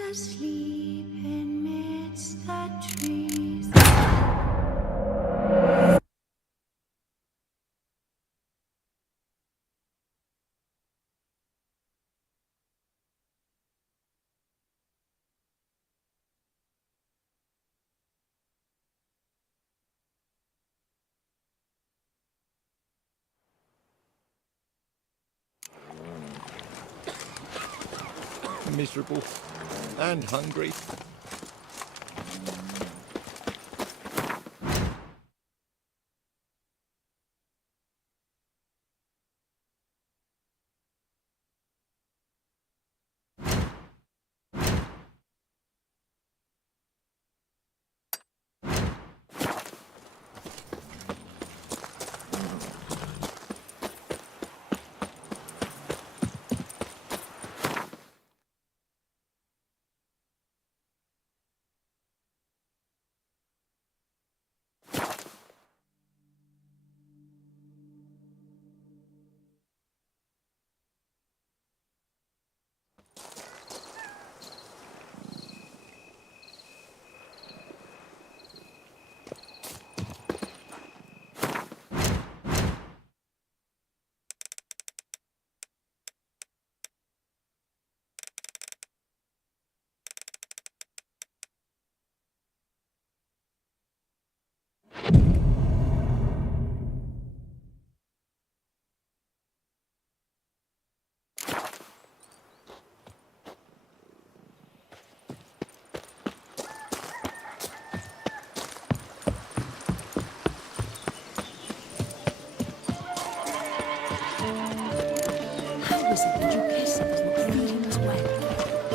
Asleep amidst the trees. Miserable and hungry.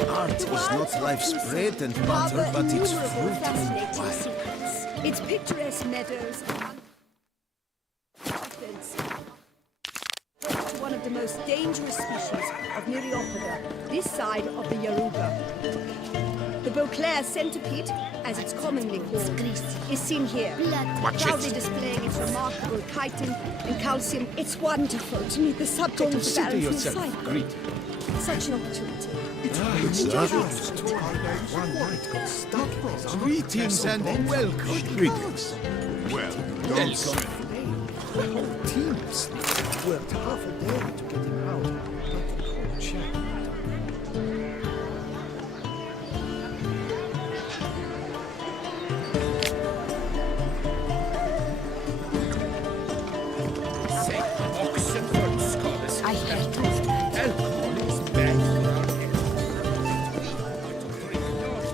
Art is not life's bread and butter, but its fruit and wine. Its picturesque meadows to one of the most dangerous species of Myriapoda, this side of the Yaruga. The Beauclair centipede, as it's commonly called, is seen here, proudly displaying its remarkable chitin and calcium. It's wonderful to meet the subject of the balancing cycle. Such an opportunity. Greetings and welcome. Greetings. Well, The whole team worked half a day to get him out. But the poor chap.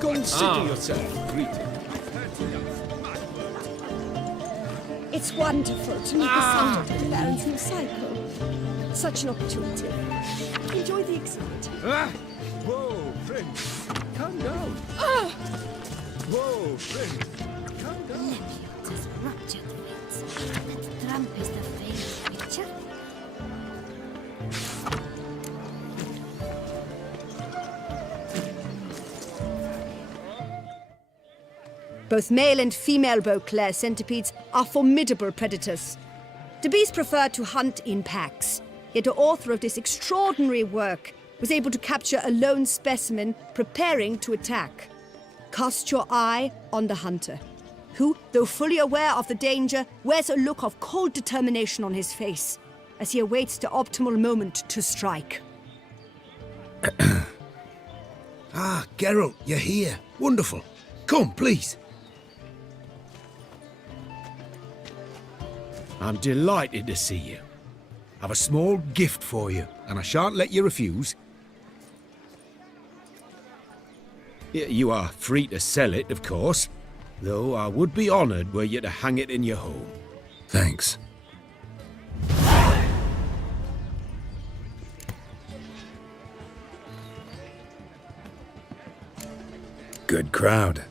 Consider yourself greeted. It's wonderful to meet the subject of the balancing cycle. Such an opportunity. Enjoy the exhibit. Whoa, friend. Calm down. Whoa, friend. Calm down. Just ruptured wings. That Trump is the famous picture. Both male and female Beauclair centipedes are formidable predators. The bees prefer to hunt in packs, yet the author of this extraordinary work was able to capture a lone specimen preparing to attack. Cast your eye on the hunter, who, though fully aware of the danger, wears a look of cold determination on his face as he awaits the optimal moment to strike. Ah, Geralt, you're here. Wonderful. Come, please. I'm delighted to see you. I've a small gift for you, and I shan't let you refuse. You are free to sell it, of course, though I would be honoured were you to hang it in your home. Thanks. Good crowd.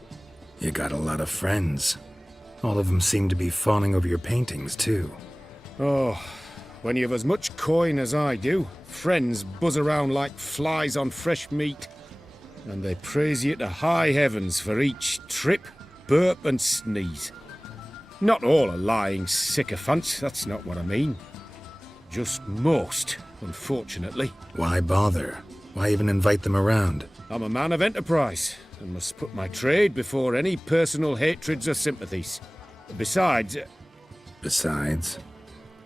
You got a lot of friends. All of them seem to be fawning over your paintings, too. Oh, when you have as much coin as I do, friends buzz around like flies on fresh meat. And they praise you to high heavens for each trip, burp and sneeze. Not all are lying sycophants, that's not what I mean. Just most, unfortunately. Why bother? Why even invite them around? I'm a man of enterprise and must put my trade before any personal hatreds or sympathies. Besides, Besides,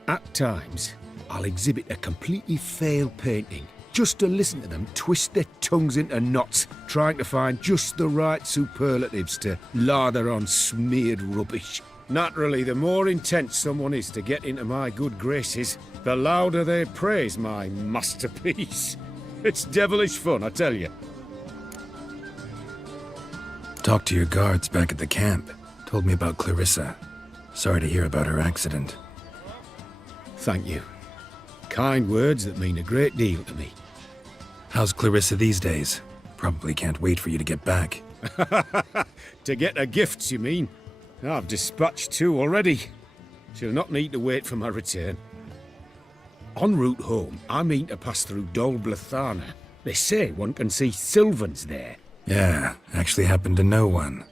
At times, I'll exhibit a completely failed painting just to listen to them twist their tongues into knots, trying to find just the right superlatives to lather on smeared rubbish. naturally, the more intent someone is to get into my good graces, the louder they praise my masterpiece. It's devilish fun, I tell you. talked to your guards back at the camp. Told me about Clarissa. Sorry to hear about her accident. Thank you. Kind words that mean a great deal to me. How's Clarissa these days? Probably can't wait for you to get back. To get her gifts, you mean? I've dispatched 2 already. She'll not need to wait for my return. En route home, I mean to pass through Dol Blathana. They say one can see Sylvans there. Yeah, actually happen to know one.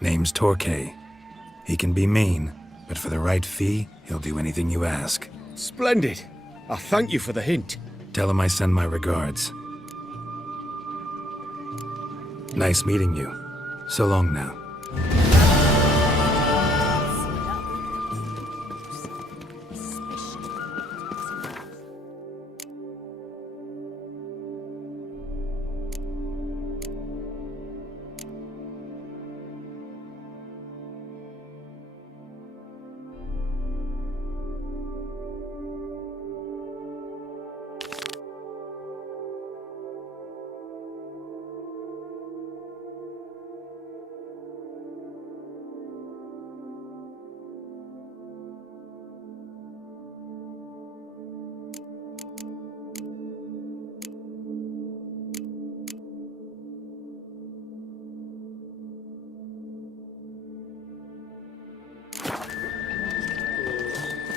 Name's Torquay. He can be mean, but for the right fee, he'll do anything you ask. Splendid. I thank you for the hint. Tell him I send my regards. Nice meeting you. So long now.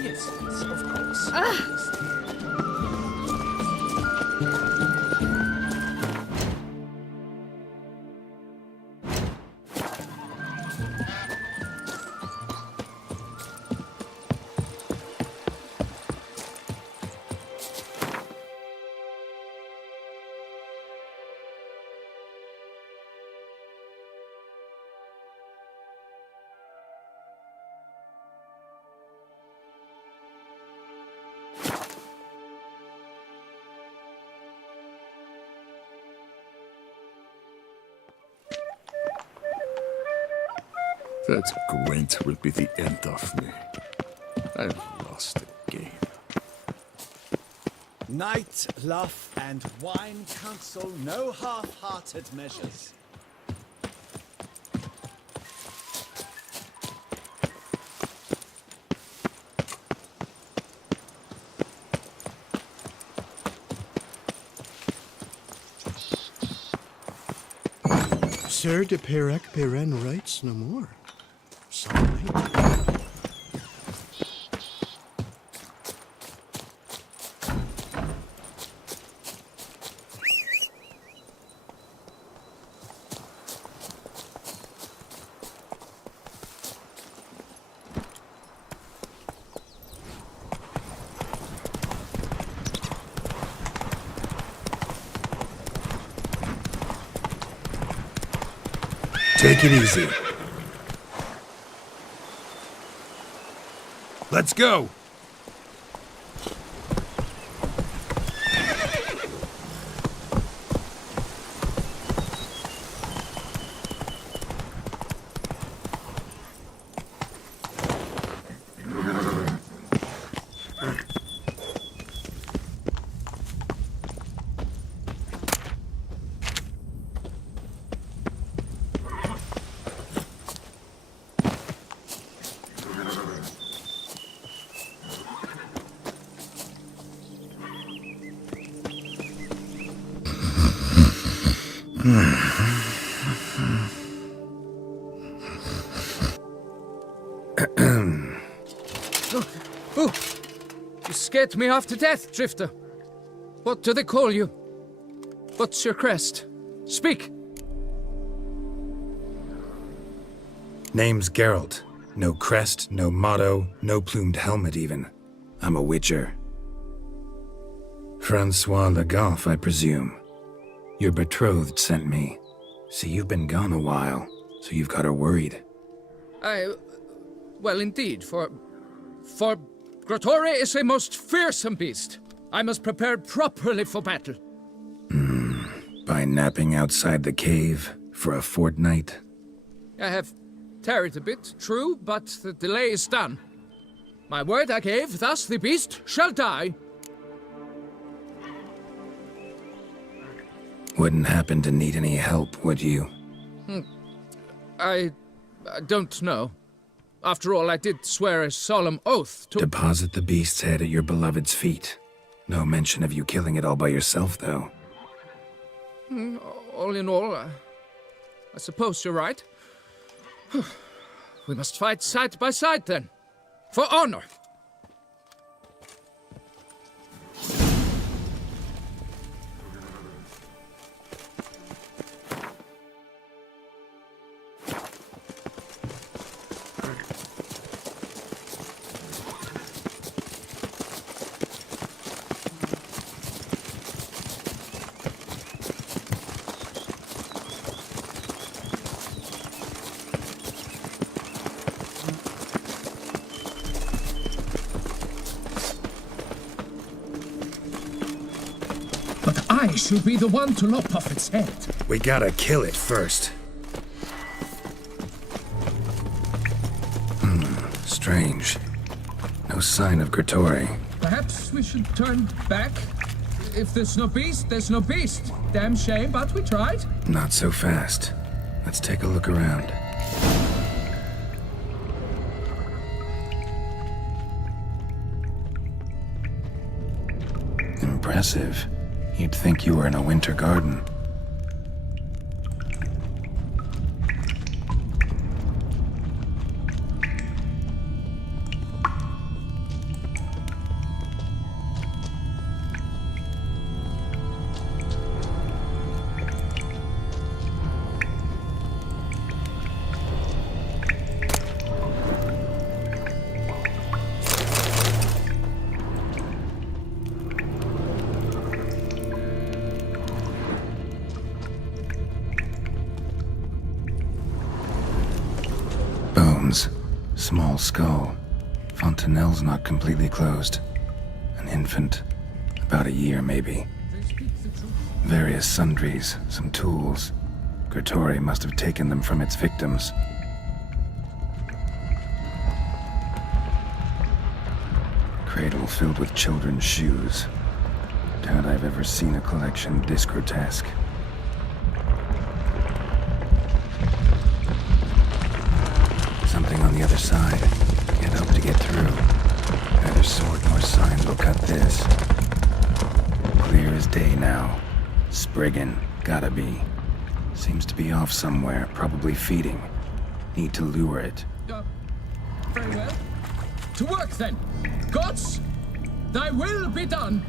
Yes, of course. That Gwent will be the end of me. I've lost the game. Night, love, and wine counsel no half-hearted measures. Sir de Perec Peren writes no more. Sorry. Take it easy. Let's go! Oh, you scared me half to death, Drifter. What do they call you? What's your crest? Speak! Name's Geralt. No crest, no motto, no plumed helmet even. I'm a witcher. Francois Le Goff, I presume. Your betrothed sent me. See, you've been gone a while, so you've got her worried. Well, indeed, for Grotore is a most fearsome beast. I must prepare properly for battle. By napping outside the cave for a fortnight? I have tarried a bit, true, but the delay is done. My word I gave, thus the beast shall die. Wouldn't happen to need any help, would you? I don't know. After all, I did swear a solemn oath to— Deposit the beast's head at your beloved's feet. No mention of you killing it all by yourself, though. All in all, I suppose you're right. We must fight side by side, then. For honor! But I should be the one to lop off its head. We gotta kill it first. Strange. No sign of Grotore. Perhaps we should turn back? If there's no beast, there's no beast. Damn shame, but we tried. Not so fast. Let's take a look around. Impressive. You'd think you were in a winter garden. Bones. Small skull. Fontanelle's not completely closed. An infant. About a year, maybe. Various sundries, some tools. Grotore must have taken them from its victims. Cradle filled with children's shoes. Doubt I've ever seen a collection this grotesque. Something on the other side. Can't hope to get through. Neither sword nor signs will cut this. Clear as day now. Spriggan. Gotta be. Seems to be off somewhere, probably feeding. Need to lure it. Very well. To work, then. Gods, thy will be done.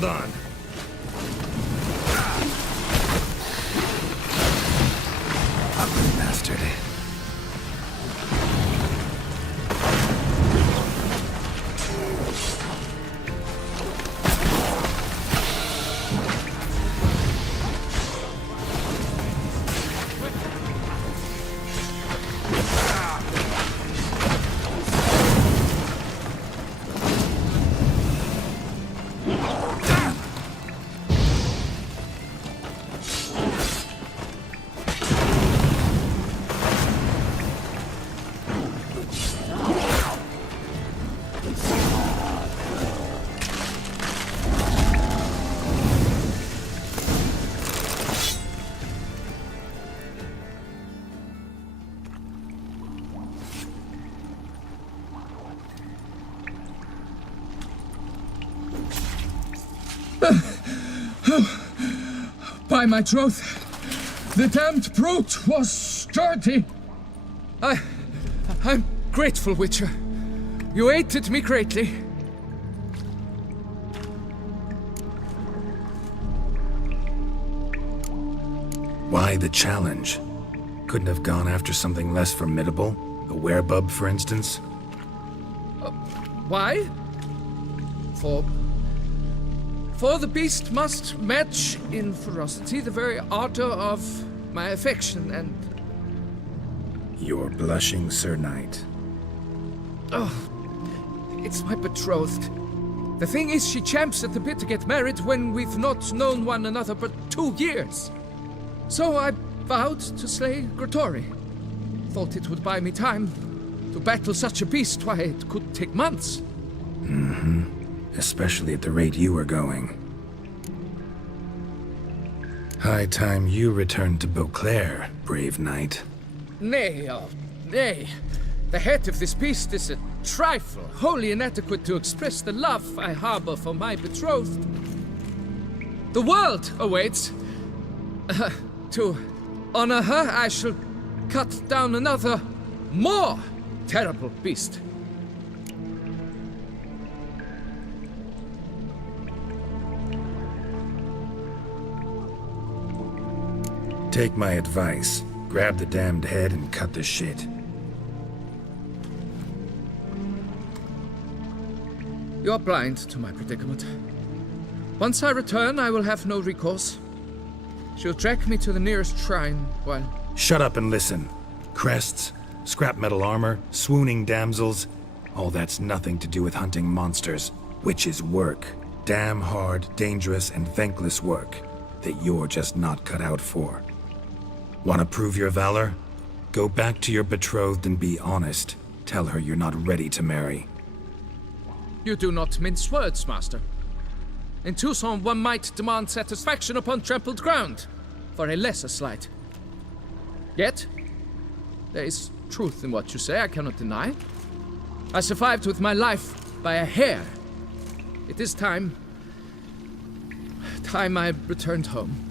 Hold on. Ugly bastard. By my troth, the damned brute was sturdy. I'm grateful, Witcher. You aided me greatly. Why the challenge? Couldn't have gone after something less formidable? A werebub, for instance? Why? For the beast must match in ferocity the very ardor of my affection and... You're blushing, Sir Knight. Oh, it's my betrothed. The thing is, she champs at the bit to get married when we've not known one another but 2 years. So I vowed to slay Grigori. Thought it would buy me time to battle such a beast. Why, it could take months. Especially at the rate you were going. High time you returned to Beauclair, brave knight. Nay, oh, nay. The head of this beast is a trifle, wholly inadequate to express the love I harbor for my betrothed. The world awaits. To honor her, I shall cut down another, more terrible beast. Take my advice. Grab the damned head and cut the shit. You're blind to my predicament. Once I return, I will have no recourse. She'll track me to the nearest shrine while... Shut up and listen. Crests, scrap metal armor, swooning damsels. All that's nothing to do with hunting monsters. Witches' work. Damn hard, dangerous, and thankless work that you're just not cut out for. Want to prove your valor? Go back to your betrothed and be honest. Tell her you're not ready to marry. You do not mince words, master. In Tucson, one might demand satisfaction upon trampled ground for a lesser slight. Yet, there is truth in what you say, I cannot deny. I survived with my life by a hair. It is time I returned home.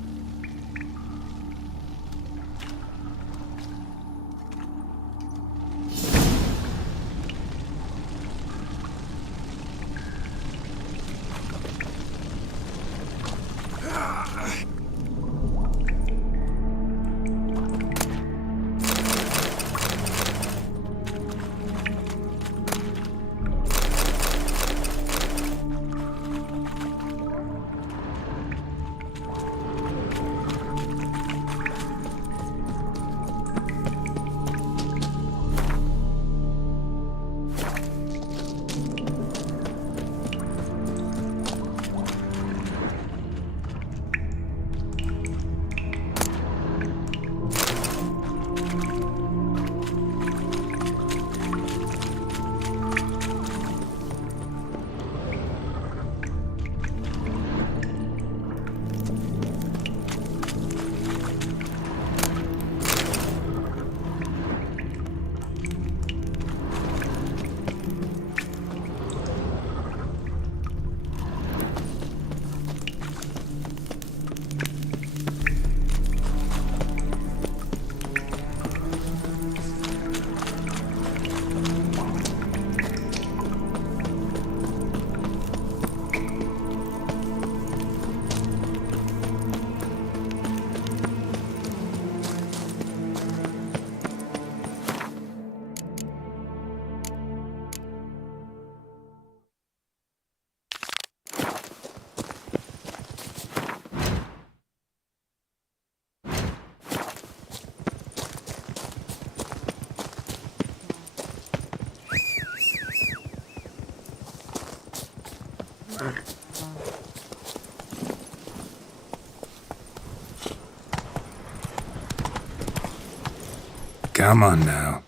Come on now.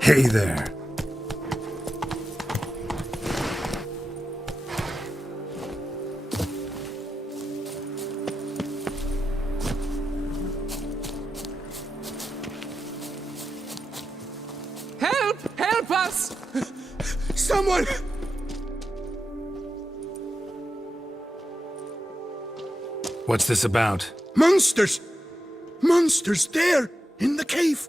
Hey there. Help! Help us! Someone! What's this about? Monsters! Monsters there! In the cave!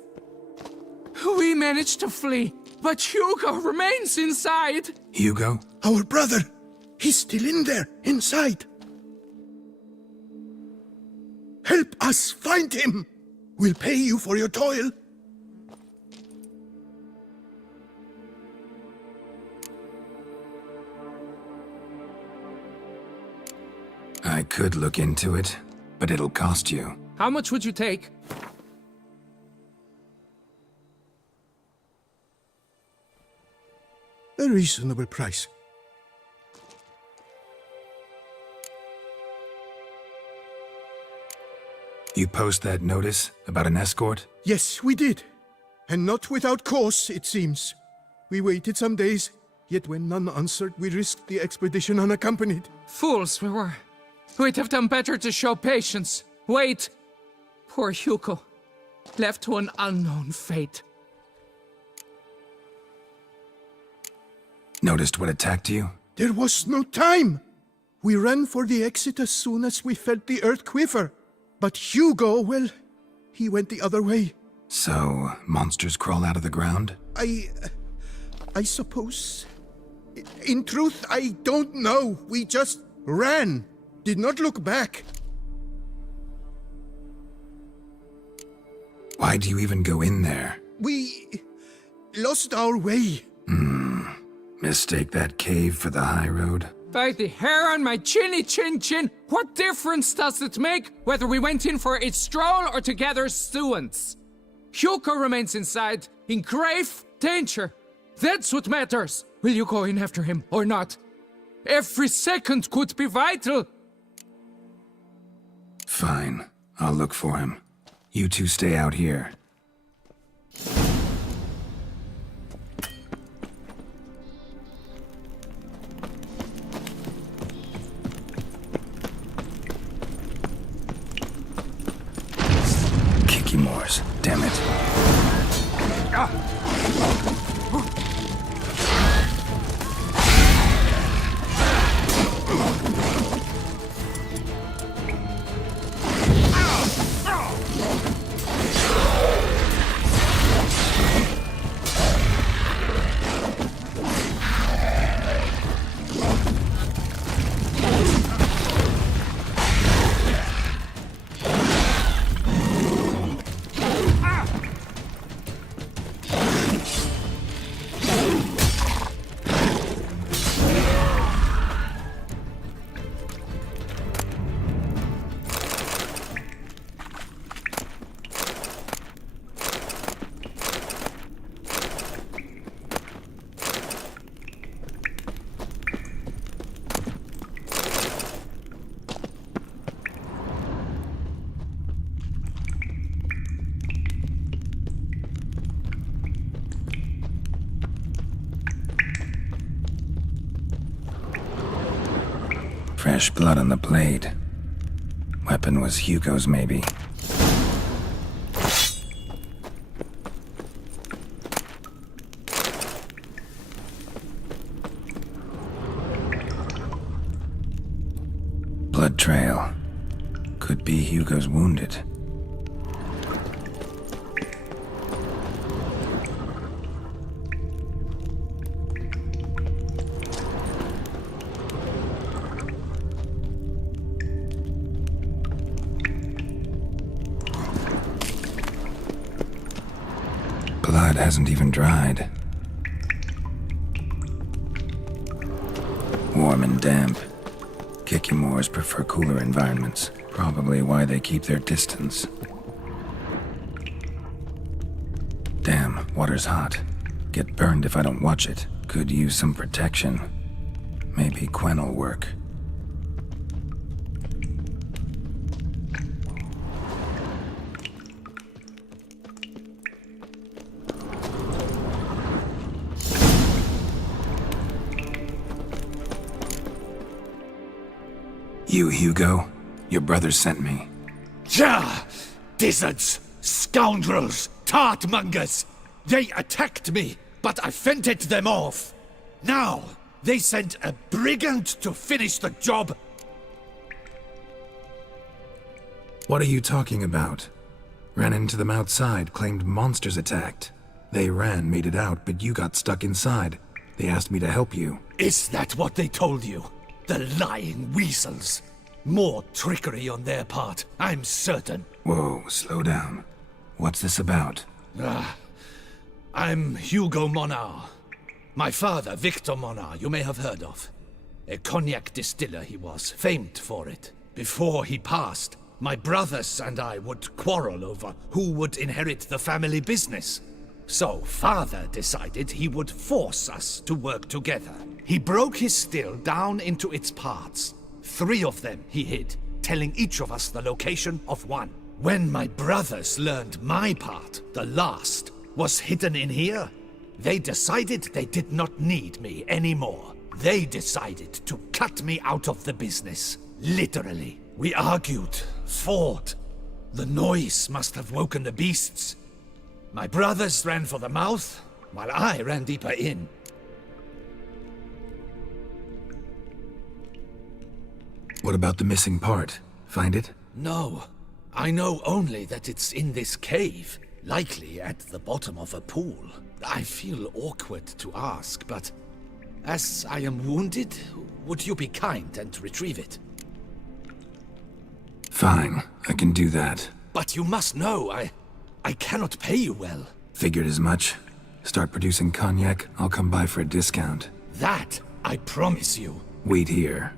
We managed to flee, but Hugo remains inside. Hugo? Our brother! He's still in there, inside! Help us find him! We'll pay you for your toil. I could look into it, but it'll cost you. How much would you take? A reasonable price. You post that notice about an escort? Yes, we did. And not without cause, it seems. We waited some days, yet when none answered, we risked the expedition unaccompanied. Fools we were. We'd have done better to show patience. Wait. Poor Hugo. Left to an unknown fate. Noticed what attacked you? There was no time. We ran for the exit as soon as we felt the earth quiver. But Hugo, well, he went the other way. So, monsters crawl out of the ground? I suppose. In truth, I don't know. We just ran. Did not look back. Why do you even go in there? We lost our way. Mistake that cave for the high road? By the hair on my chinny chin chin, what difference does it make whether we went in for a stroll or to gather students? Hugo remains inside, in grave danger. That's what matters. Will you go in after him or not? Every second could be vital. Fine. I'll look for him. You two stay out here. Kikimores, damn it. Fresh blood on the blade. Weapon was Hugo's, maybe. Blood trail. Could be Hugo's wounded. blood hasn't even dried. Warm and damp. Kikimors prefer cooler environments. Probably why they keep their distance. Damn, water's hot. Get burned if I don't watch it. Could use some protection. Maybe Quen will work. You, Hugo? Your brother sent me. Ja! Dizzards! Scoundrels! Tartmongers! They attacked me, but I fended them off. Now, they sent a brigand to finish the job. What are you talking about? Ran into them outside, claimed monsters attacked. They ran, made it out, but you got stuck inside. They asked me to help you. Is that what they told you? The lying weasels. More trickery on their part, I'm certain. Whoa, slow down. What's this about? I'm Hugo Monar. My father, Victor Monar, you may have heard of. A cognac distiller he was, famed for it. Before he passed, my brothers and I would quarrel over who would inherit the family business. So father decided he would force us to work together. He broke his still down into its parts. 3 of them he hid, telling each of us the location of one. When my brothers learned my part, the last, was hidden in here, they decided they did not need me anymore. They decided to cut me out of the business. Literally. We argued, fought. The noise must have woken the beasts. My brothers ran for the mouth, while I ran deeper in. What about the missing part? Find it? No. I know only that it's in this cave, likely at the bottom of a pool. I feel awkward to ask, but as I am wounded, would you be kind and retrieve it? Fine, I can do that. But you must know, I cannot pay you well. Figured as much. Start producing cognac, I'll come by for a discount. That, I promise you. Wait here.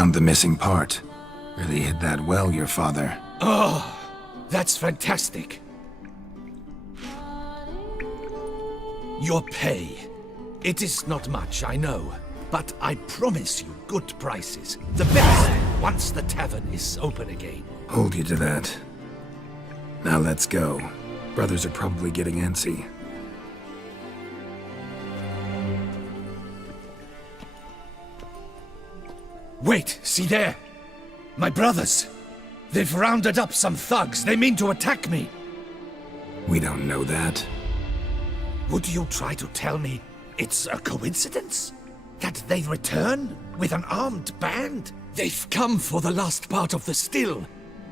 Found the missing part. Really hid that well, your father. Oh, that's fantastic. Your pay. It is not much, I know. But I promise you good prices. The best, once the tavern is open again. Hold you to that. Now let's go. Brothers are probably getting antsy. Wait, see there? My brothers. They've rounded up some thugs. They mean to attack me. We don't know that. Would you try to tell me it's a coincidence? That they return with an armed band? They've come for the last part of the still.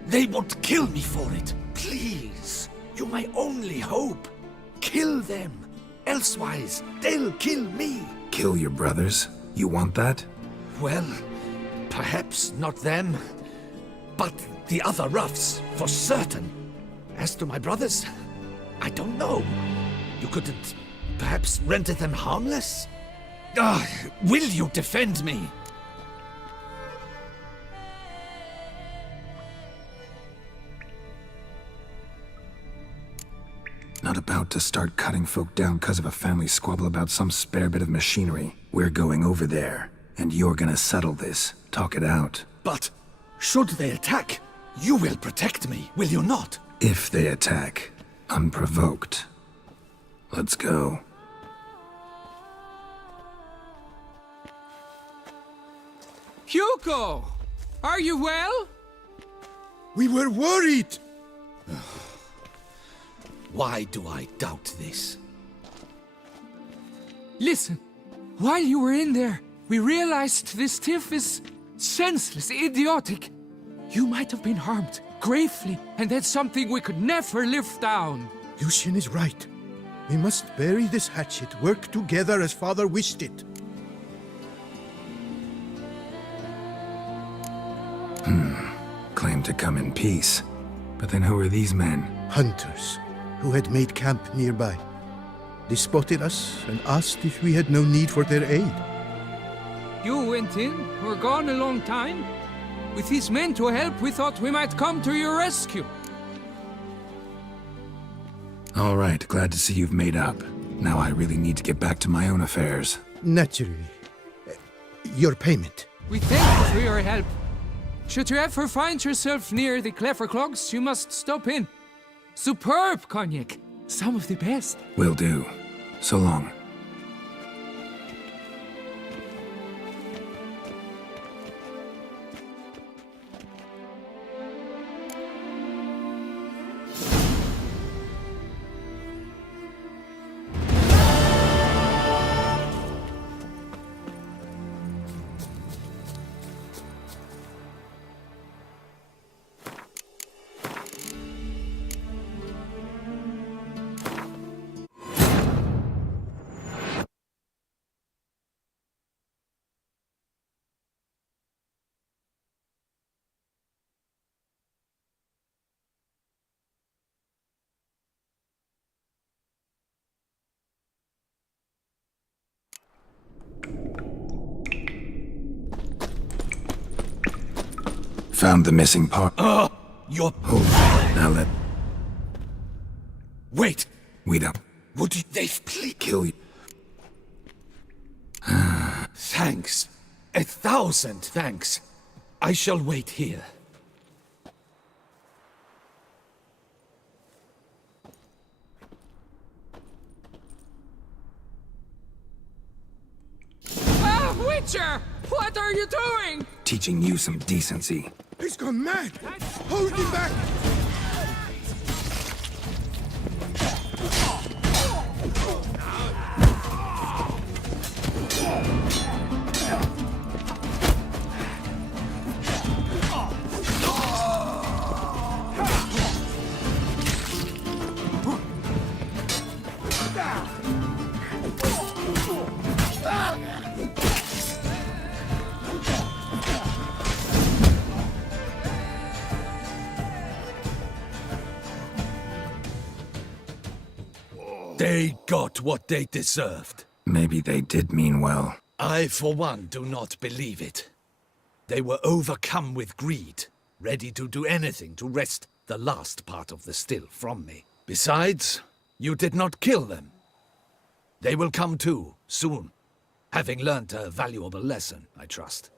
They would kill me for it. Please, you're my only hope. Kill them. Elsewise, they'll kill me. Kill your brothers? You want that? Well, perhaps not them, but the other roughs, for certain. As to my brothers, I don't know. You couldn't perhaps render them harmless? Will you defend me? Not about to start cutting folk down because of a family squabble about some spare bit of machinery. We're going over there, and you're gonna settle this. Talk it out. But should they attack, you will protect me, will you not? If they attack, unprovoked. Let's go. Hugo! Are you well? We were worried. Why do I doubt this? Listen, while you were in there, we realized this tiff is senseless, idiotic. You might have been harmed, gravely, and that's something we could never live down. Lucian is right. We must bury this hatchet, work together as Father wished it. Claimed to come in peace. But then who are these men? Hunters who had made camp nearby. They spotted us and asked if we had no need for their aid. You went in, were gone a long time. With these men to help, we thought we might come to your rescue. All right, glad to see you've made up. Now I really need to get back to my own affairs. Naturally. Your payment. We thank you for your help. Should you ever find yourself near the Clever Clogs, you must stop in. Superb cognac. Some of the best. Will do. So long. Found the missing part. You're... Hold. Now let... Wait! We don't... Would you... They've kill you. Thanks. 1,000 thanks. I shall wait here. Ah, Witcher! What are you doing? Teaching you some decency. He's gone mad! Hold him back! They got what they deserved. Maybe they did mean well. I, for one, do not believe it. They were overcome with greed, ready to do anything to wrest the last part of the still from me. Besides, you did not kill them. They will come too, soon, having learnt a valuable lesson, I trust.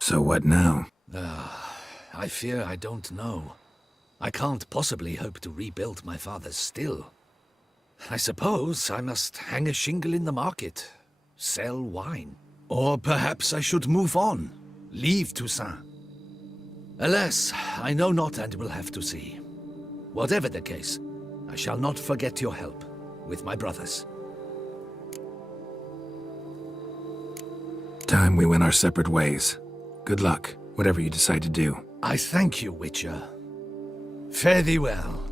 So what now? I fear I don't know. I can't possibly hope to rebuild my father's still. I suppose I must hang a shingle in the market, sell wine. Or perhaps I should move on, leave Toussaint. Alas, I know not and will have to see. Whatever the case, I shall not forget your help with my brothers. Time we went our separate ways. Good luck, whatever you decide to do. I thank you, Witcher. Fare thee well.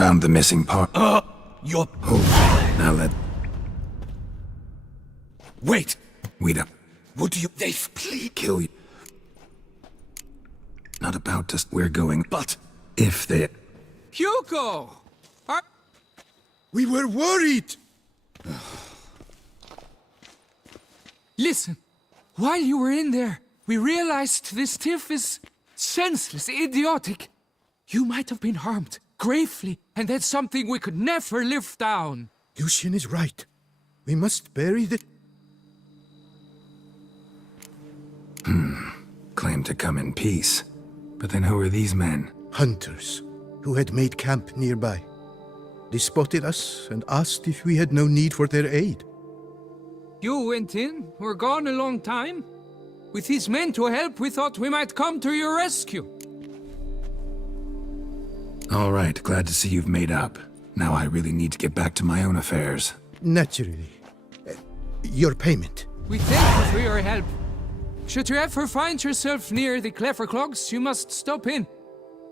Found the missing part. Your... Oh, now let... Wait! Wait up. Would you... They've... Please... Kill you. Not about to... We're going... But... If they... Hugo! We were worried! Listen, while you were in there, we realized this tiff is senseless, idiotic. You might have been harmed, gravely, and that's something we could never live down. Lucian is right. We must bury the... Claim to come in peace. But then who are these men? hunters who had made camp nearby. They spotted us and asked if we had no need for their aid. You went in, were gone a long time. With these men to help, we thought we might come to your rescue. All right, glad to see you've made up. Now I really need to get back to my own affairs. Naturally. Your payment. We thank you for your help. Should you ever find yourself near the Clever Clogs, you must stop in.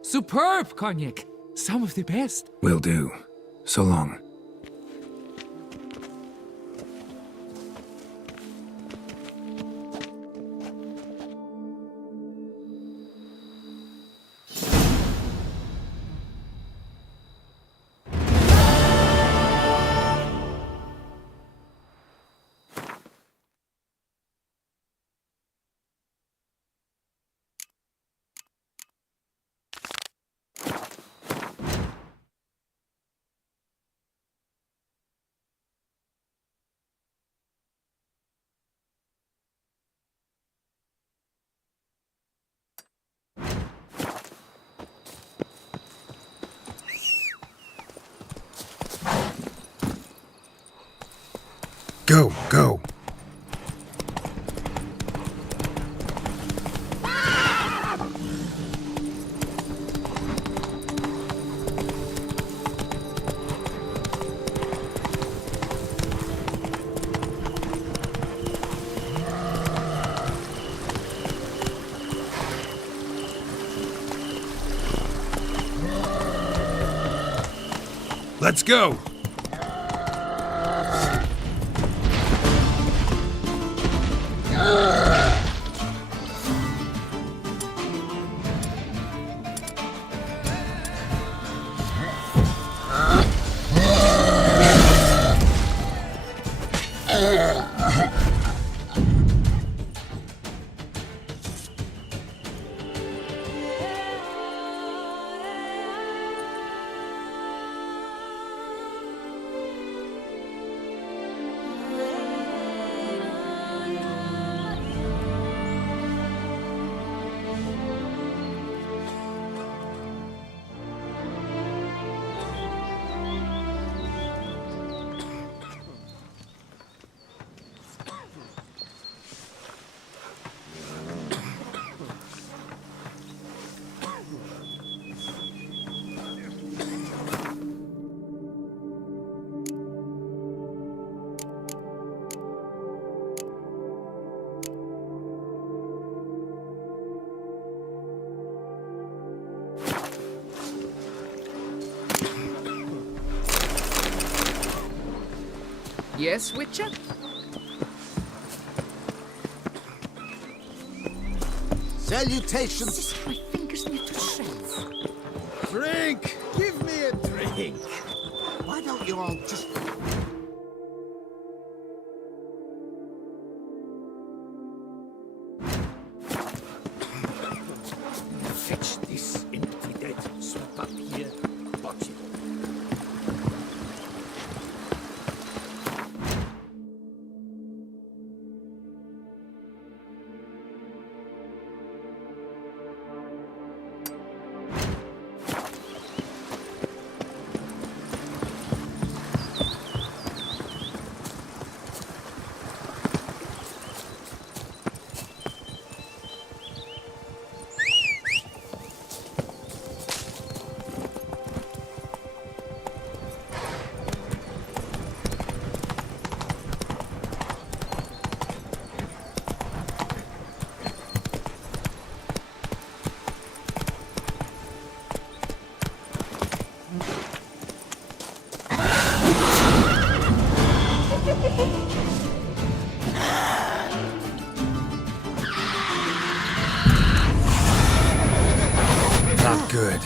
Superb cognac. Some of the best. Will do. So long. Go, go. Let's go. Yes, Witcher? Salutations! My fingers need to shreds. Drink! Give me a drink! Why don't you all just... Fetch this empty dead. Sweep up here. Watch it. Good.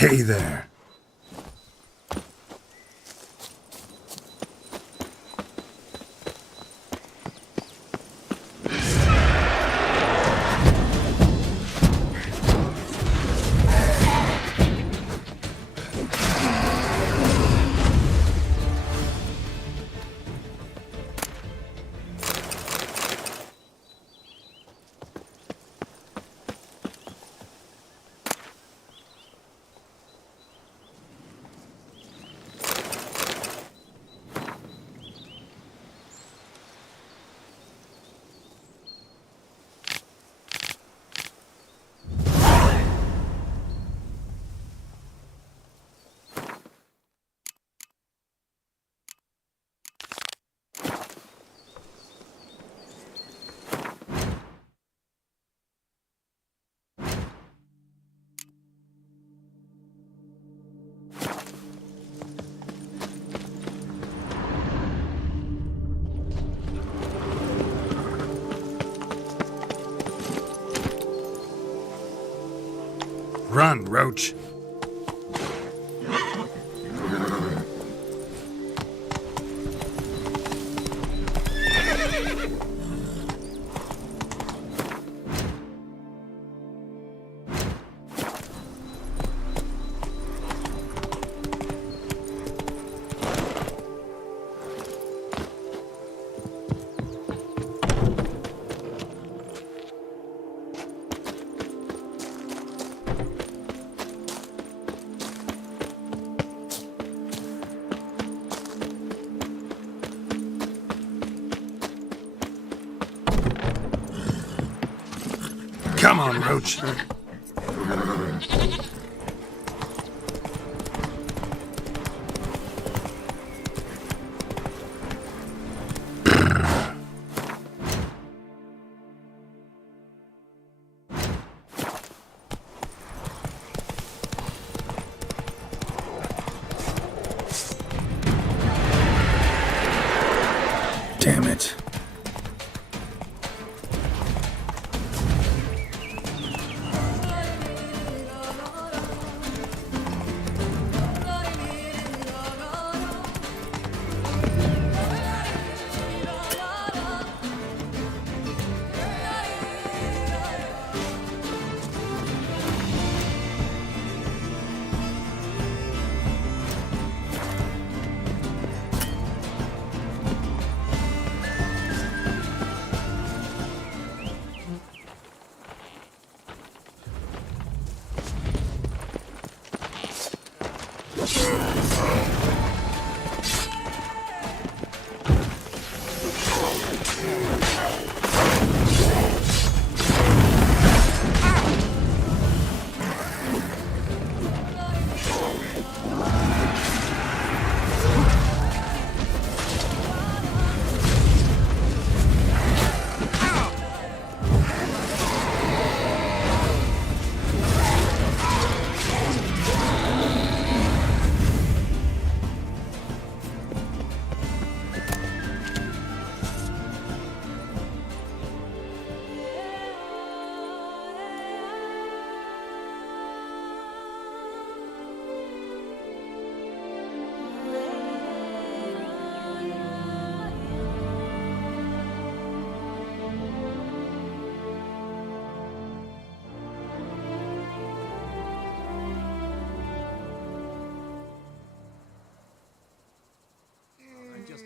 Hey there. Run, Roach. Come on, Roach. Damn it.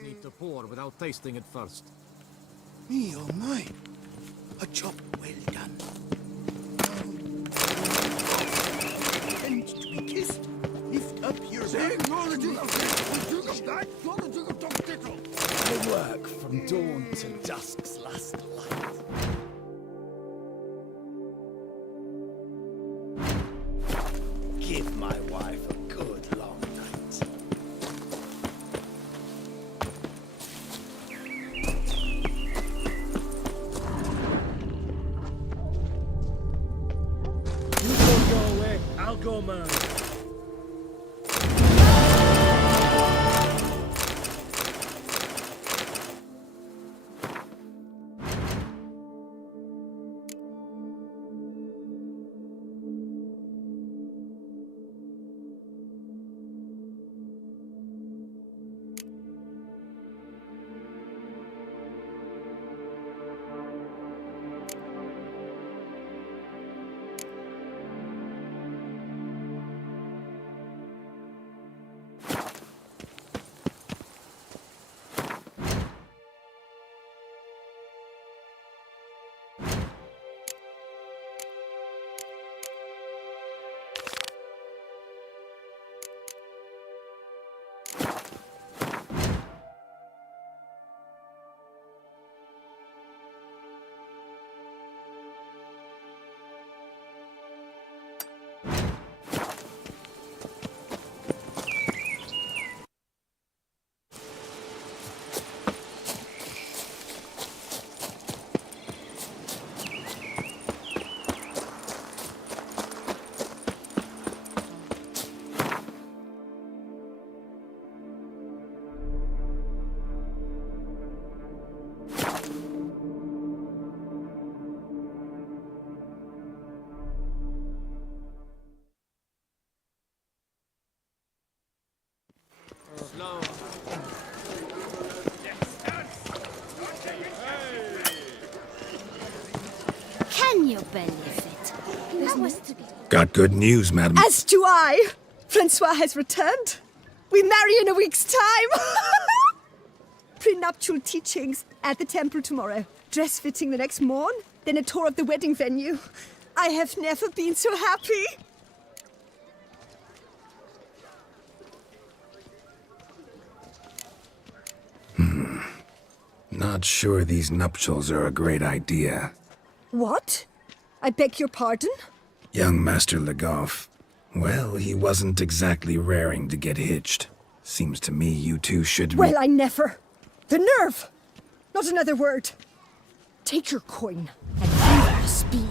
Need to pour without tasting it first. Me, oh my. A job well done. And to be kissed. Lift up your head. I work from dawn to dusk's last light. Give my wife a good long night. I'll go, man. your belly fit. That was to be. Got good news, madam. As do I. Francois has returned. We marry in a week's time. Prenuptial teachings at the temple tomorrow. Dress fitting the next morn. Then a tour of the wedding venue. I have never been so happy. Not sure these nuptials are a great idea. What? I beg your pardon? Young Master Legoff. Well, he wasn't exactly raring to get hitched. Seems to me you two should... Well, I never. The nerve! Not another word. Take your coin and leave us be.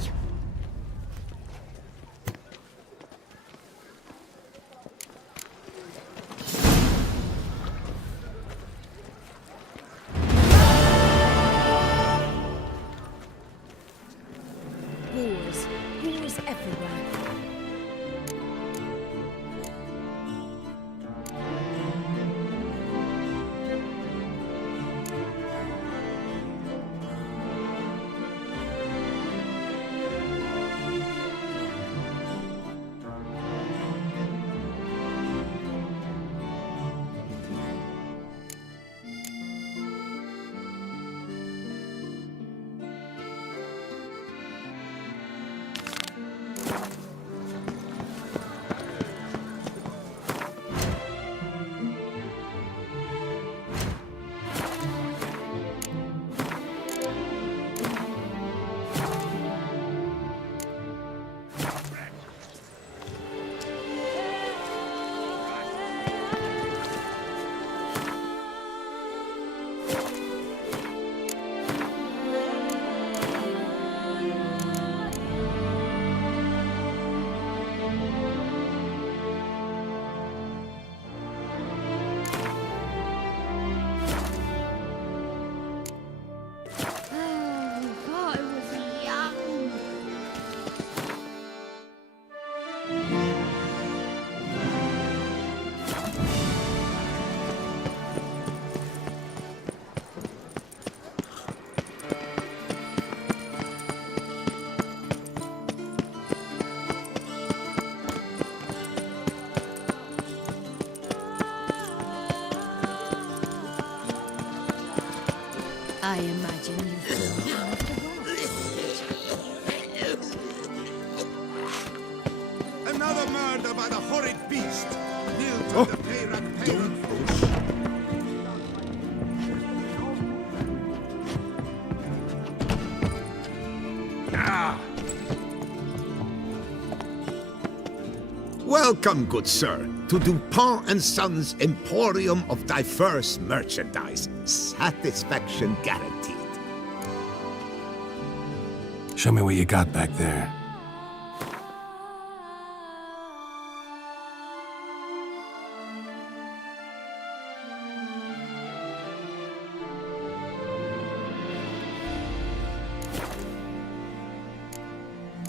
Ghouls everywhere. I imagine you've been out of work. Another murder by the horrid beast. Nil to the Peyrac don't push. Welcome, good sir, to Dupont and Sons Emporium of Diverse Merchandise. Satisfaction guaranteed. Show me what you got back there.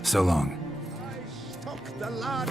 So long. Stock the lad.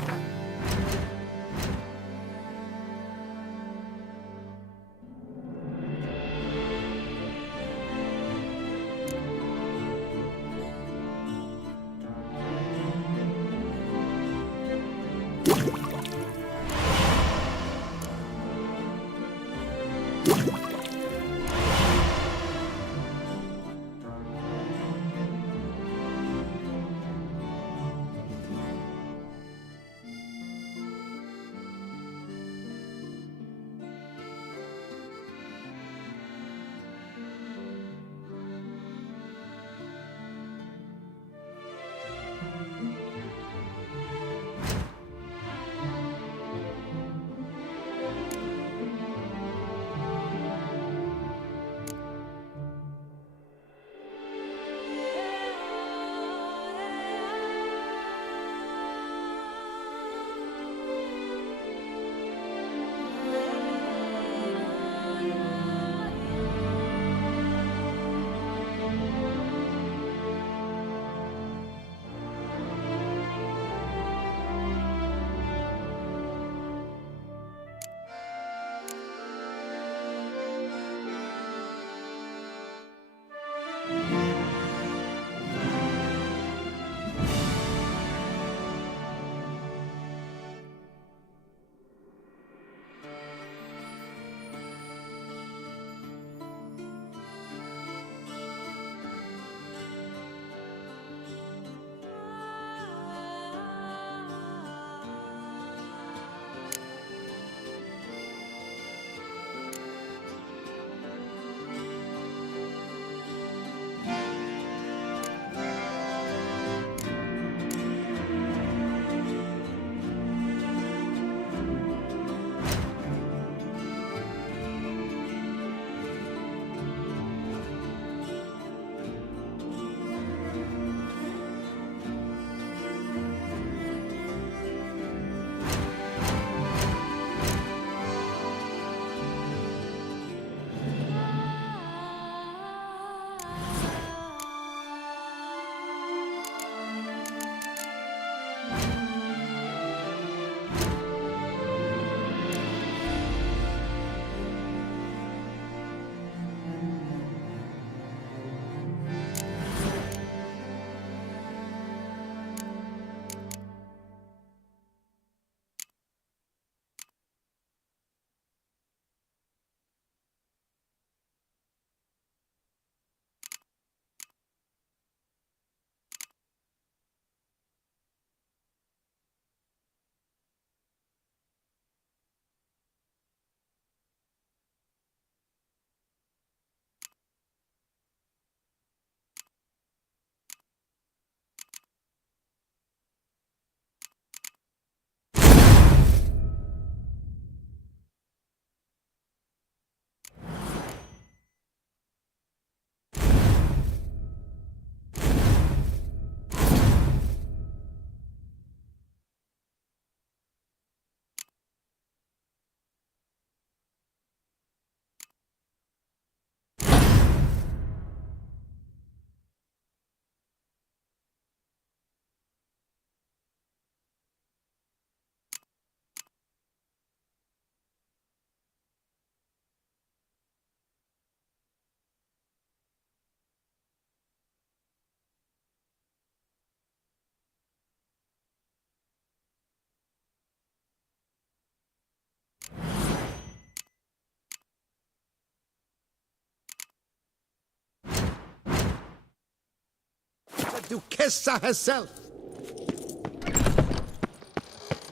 Duchessa herself.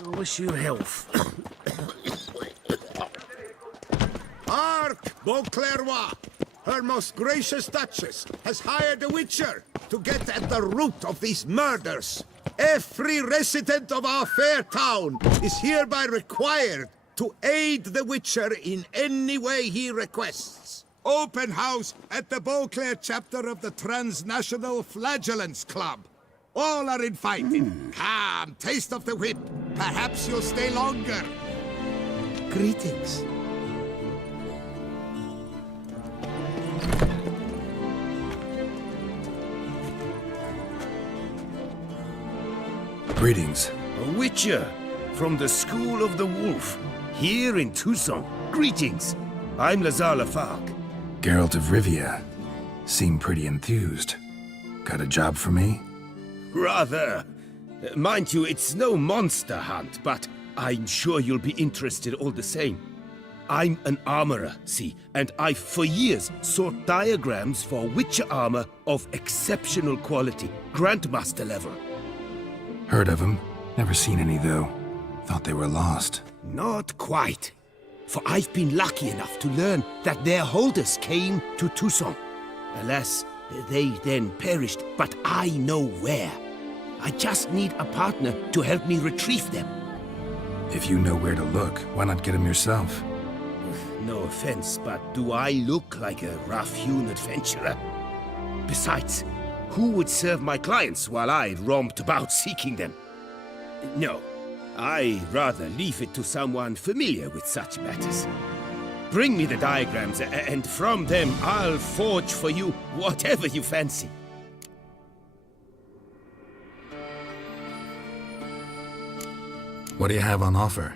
I wish you health. Hark, Beauclervois! Her most gracious Duchess has hired a witcher to get at the root of these murders. Every resident of our fair town is hereby required to aid the witcher in any way he requests. Open house at the Beauclair chapter of the Transnational Flagellants Club. All are invited. Come, taste of the whip. Perhaps you'll stay longer. Greetings. Greetings. A witcher from the School of the Wolf, here in Tucson. Greetings. I'm Lazar Lafargue. Geralt of Rivia. Seem pretty enthused. Got a job for me? Rather. Mind you, it's no monster hunt, but I'm sure you'll be interested all the same. I'm an armorer, see, and I've for years sought diagrams for witcher armor of exceptional quality, Grandmaster level. Heard of them. Never seen any, though. Thought they were lost. Not quite. For I've been lucky enough to learn that their holders came to Tucson. Alas, they then perished, but I know where. I just need a partner to help me retrieve them. If you know where to look, why not get them yourself? No offense, but do I look like a rough-hewn adventurer? Besides, who would serve my clients while I romped about seeking them? No, I'd rather leave it to someone familiar with such matters. Bring me the diagrams, and from them I'll forge for you whatever you fancy. What do you have on offer?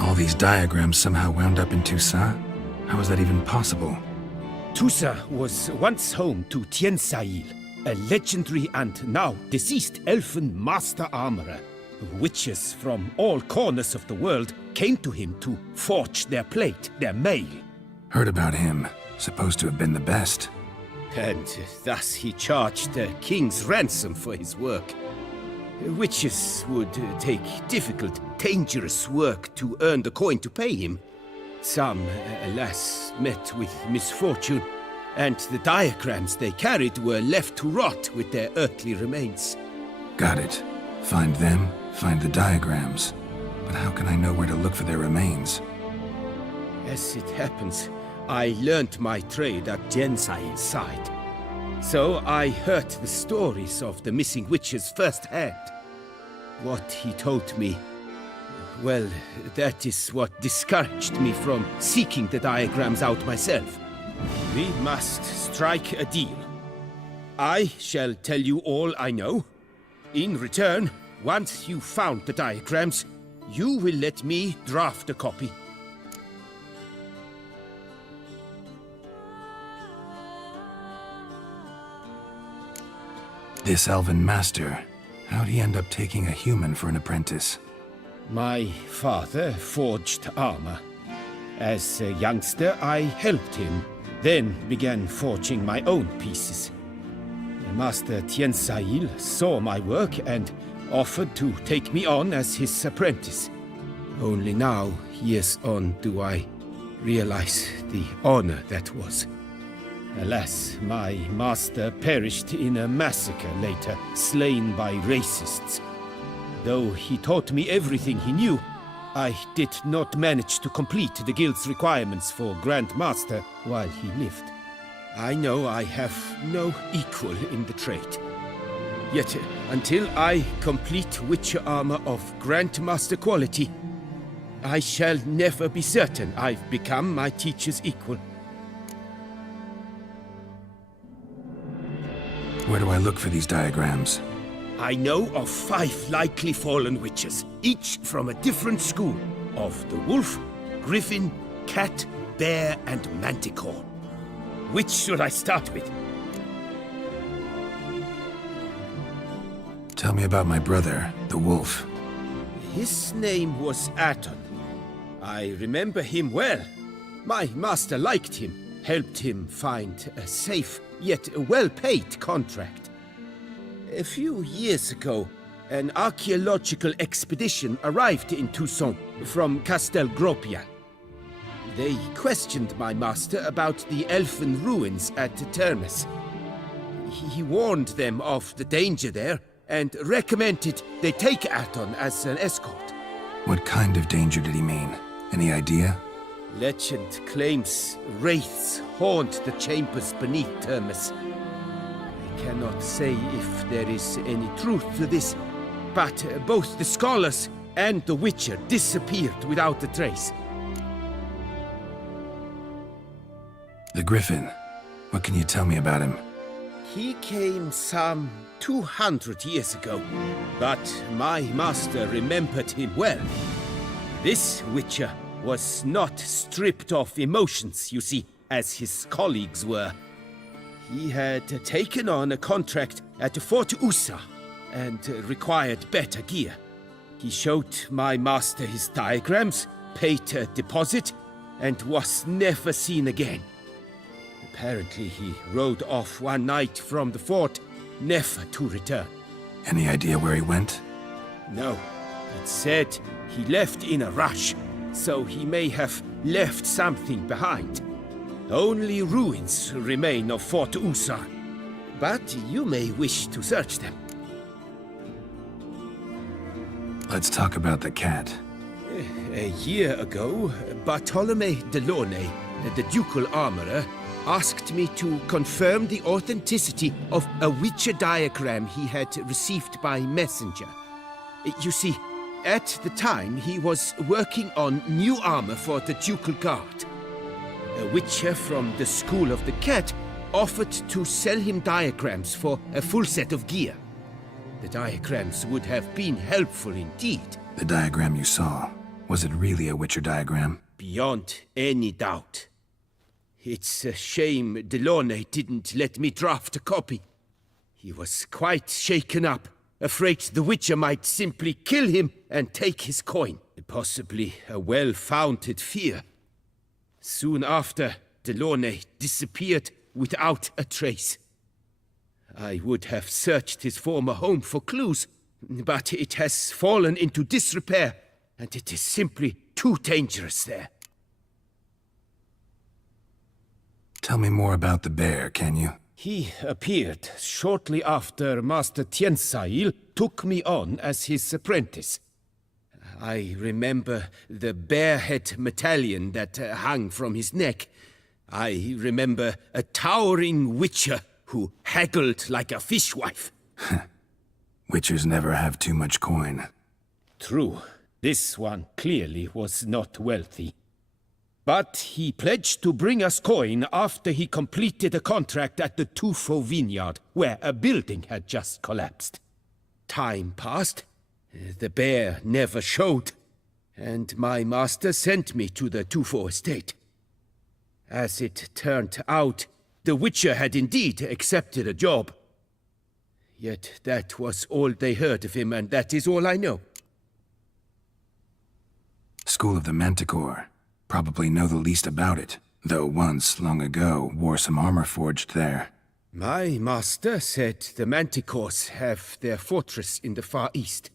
All these diagrams somehow wound up in Toussaint? How is that even possible? Toussaint was once home to Tien Sail, a legendary and now deceased elfin master armorer. Witches from all corners of the world came to him to forge their plate, their mail. Heard about him. Supposed to have been the best. And thus he charged the king's ransom for his work. Witches would take difficult, dangerous work to earn the coin to pay him. Some, alas, met with misfortune, and the diagrams they carried were left to rot with their earthly remains. Got it. Find them, find the diagrams. But how can I know where to look for their remains? As it happens, I learnt my trade at Jensail's side. So I heard the stories of the missing witches firsthand. What he told me, well, that is what discouraged me from seeking the diagrams out myself. We must strike a deal. I shall tell you all I know. In return, once you found the diagrams, you will let me draft a copy. This elven master, how'd he end up taking a human for an apprentice? My father forged armor. As a youngster, I helped him, then began forging my own pieces. Master Tiensail saw my work and offered to take me on as his apprentice. Only now, years on, do I realize the honor that was. Alas, my master perished in a massacre later, slain by racists. Though he taught me everything he knew, I did not manage to complete the guild's requirements for Grand Master while he lived. I know I have no equal in the trade. Yet, until I complete Witcher armor of Grandmaster quality, I shall never be certain I've become my teacher's equal. Where do I look for these diagrams? I know of 5 likely fallen witches, each from a different school, of the wolf, griffin, cat, bear, and manticore. Which should I start with? Tell me about my brother, the wolf. His name was Aton. I remember him well. My master liked him, helped him find a safe, yet well-paid contract. A few years ago, an archaeological expedition arrived in Toussaint from Castel Gropia. They questioned my master about the elfin ruins at Termes. He warned them of the danger there and recommended they take Aton as an escort. What kind of danger did he mean? Any idea? Legend claims wraiths haunt the chambers beneath Termes. I cannot say if there is any truth to this, but both the scholars and the Witcher disappeared without a trace. The Griffin. What can you tell me about him? He came some 200 years ago, but my master remembered him well. This Witcher was not stripped of emotions, you see, as his colleagues were. He had taken on a contract at Fort Usa and required better gear. He showed my master his diagrams, paid a deposit, and was never seen again. Apparently he rode off one night from the fort, never to return. Any idea where he went? No, it said he left in a rush, so he may have left something behind. Only ruins remain of Fort Usa, but you may wish to search them. Let's talk about the cat. A year ago, Bartolome Delaunay, the ducal armorer, asked me to confirm the authenticity of a Witcher diagram he had received by messenger. You see, at the time he was working on new armor for the ducal guard. A Witcher from the School of the Cat offered to sell him diagrams for a full set of gear. The diagrams would have been helpful indeed. The diagram you saw, was it really a Witcher diagram? Beyond any doubt. It's a shame Delaunay didn't let me draft a copy. He was quite shaken up, afraid the Witcher might simply kill him and take his coin. Possibly a well-founded fear. Soon after, Delaunay disappeared without a trace. I would have searched his former home for clues, but it has fallen into disrepair, and it is simply too dangerous there. Tell me more about the bear, can you? He appeared shortly after Master Tiensail took me on as his apprentice. I remember the bear-head medallion that hung from his neck. I remember a towering witcher who haggled like a fishwife. Witchers never have too much coin. True, this one clearly was not wealthy. But he pledged to bring us coin after he completed a contract at the Tufo vineyard, where a building had just collapsed. Time passed. The bear never showed, and my master sent me to the Tufo estate. As it turned out, the Witcher had indeed accepted a job. Yet that was all they heard of him, and that is all I know. School of the Manticore. Probably know the least about it, though once, long ago, wore some armor forged there. My master said the Manticores have their fortress in the Far East.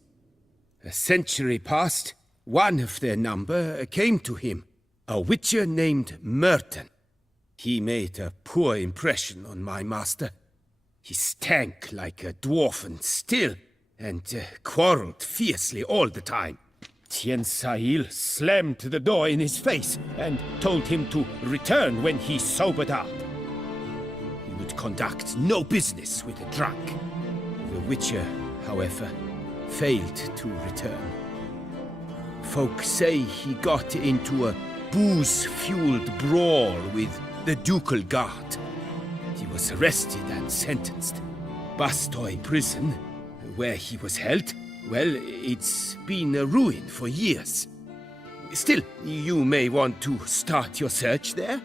A century past, one of their number came to him, a witcher named Merton. He made a poor impression on my master. He stank like a dwarfen still, and quarreled fiercely all the time. Tiensail slammed the door in his face and told him to return when he sobered up. He would conduct no business with a drunk. The Witcher, however, failed to return. Folk say he got into a booze-fueled brawl with the Ducal Guard. He was arrested and sentenced. Bastoy prison, where he was held, well, it's been a ruin for years. Still, you may want to start your search there.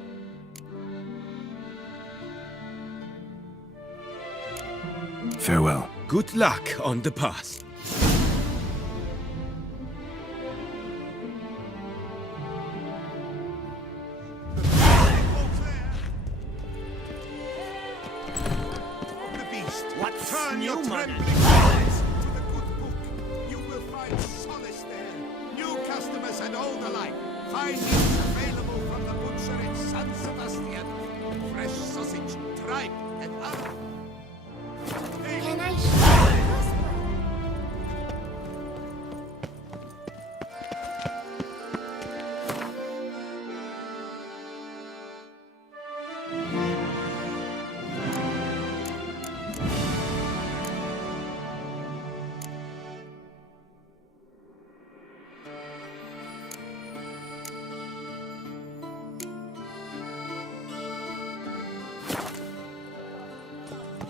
Farewell. Good luck on the path. The beast. What's Turn your new, man? trembling eyes to the good book. You will find solace there. New customers and old alike. Find meats available from the butcher in San Sebastian. Fresh sausage, tripe, and other. Can I share?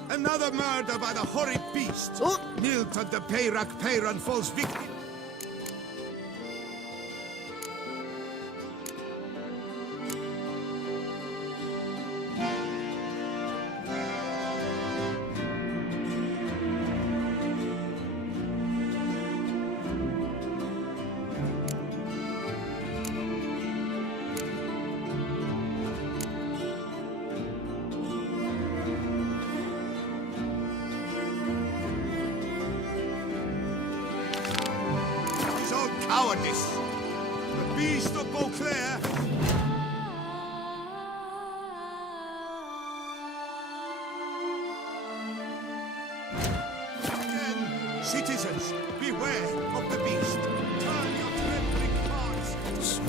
Another murder by the horrid beast. Nilton the Peyrak Peyran falls victim. It's all cowardice. The beast of Beauclair. Again, citizens, beware of the beast. Turn your trembling hearts.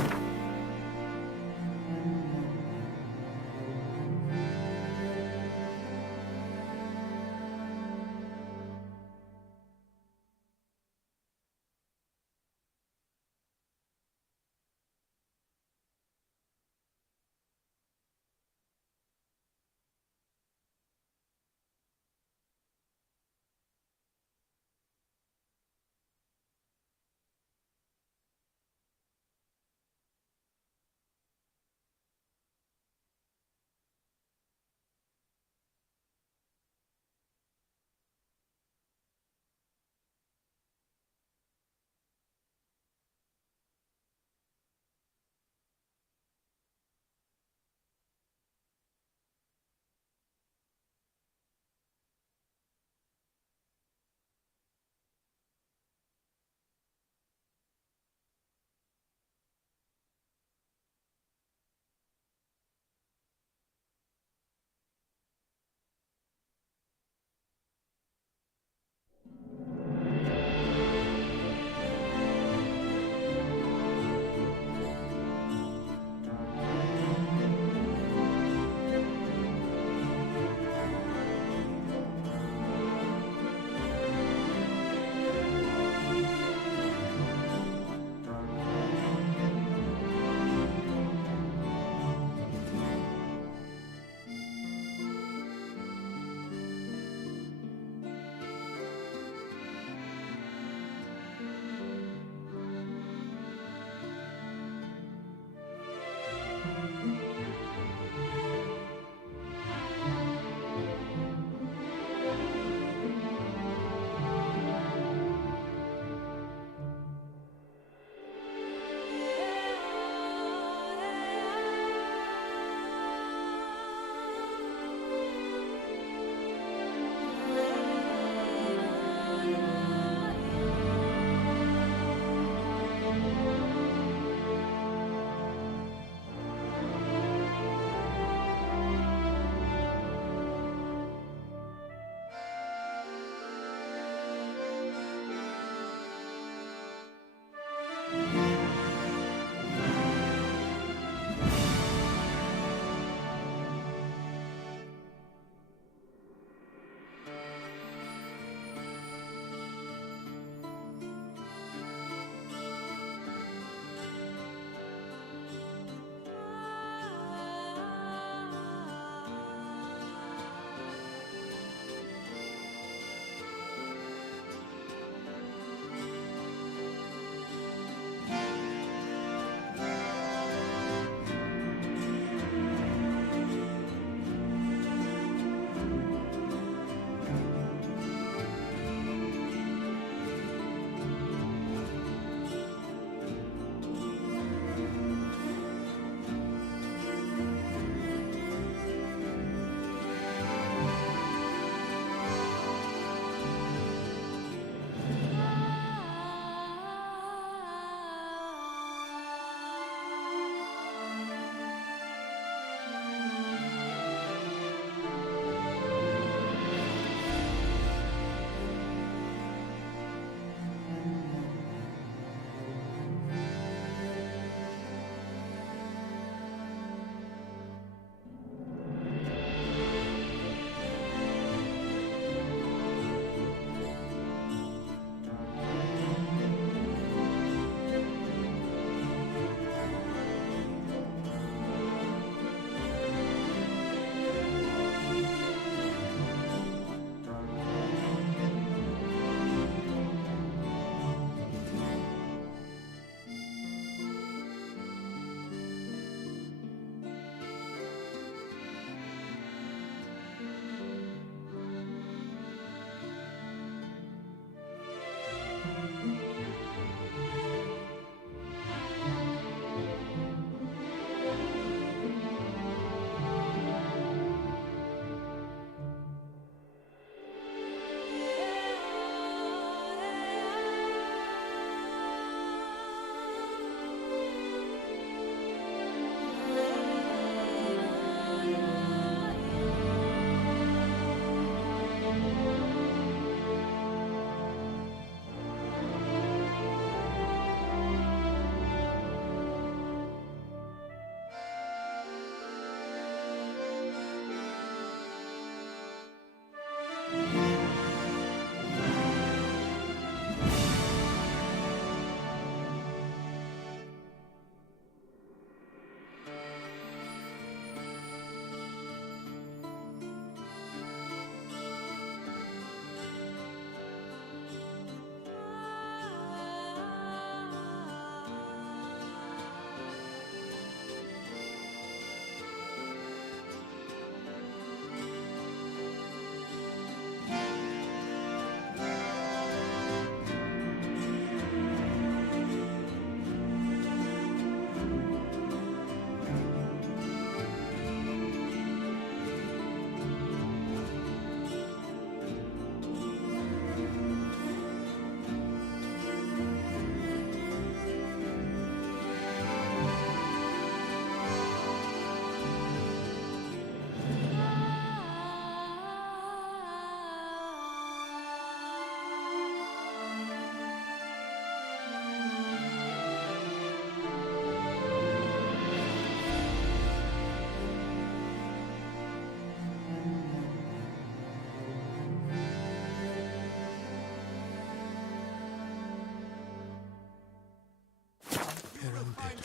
around dead.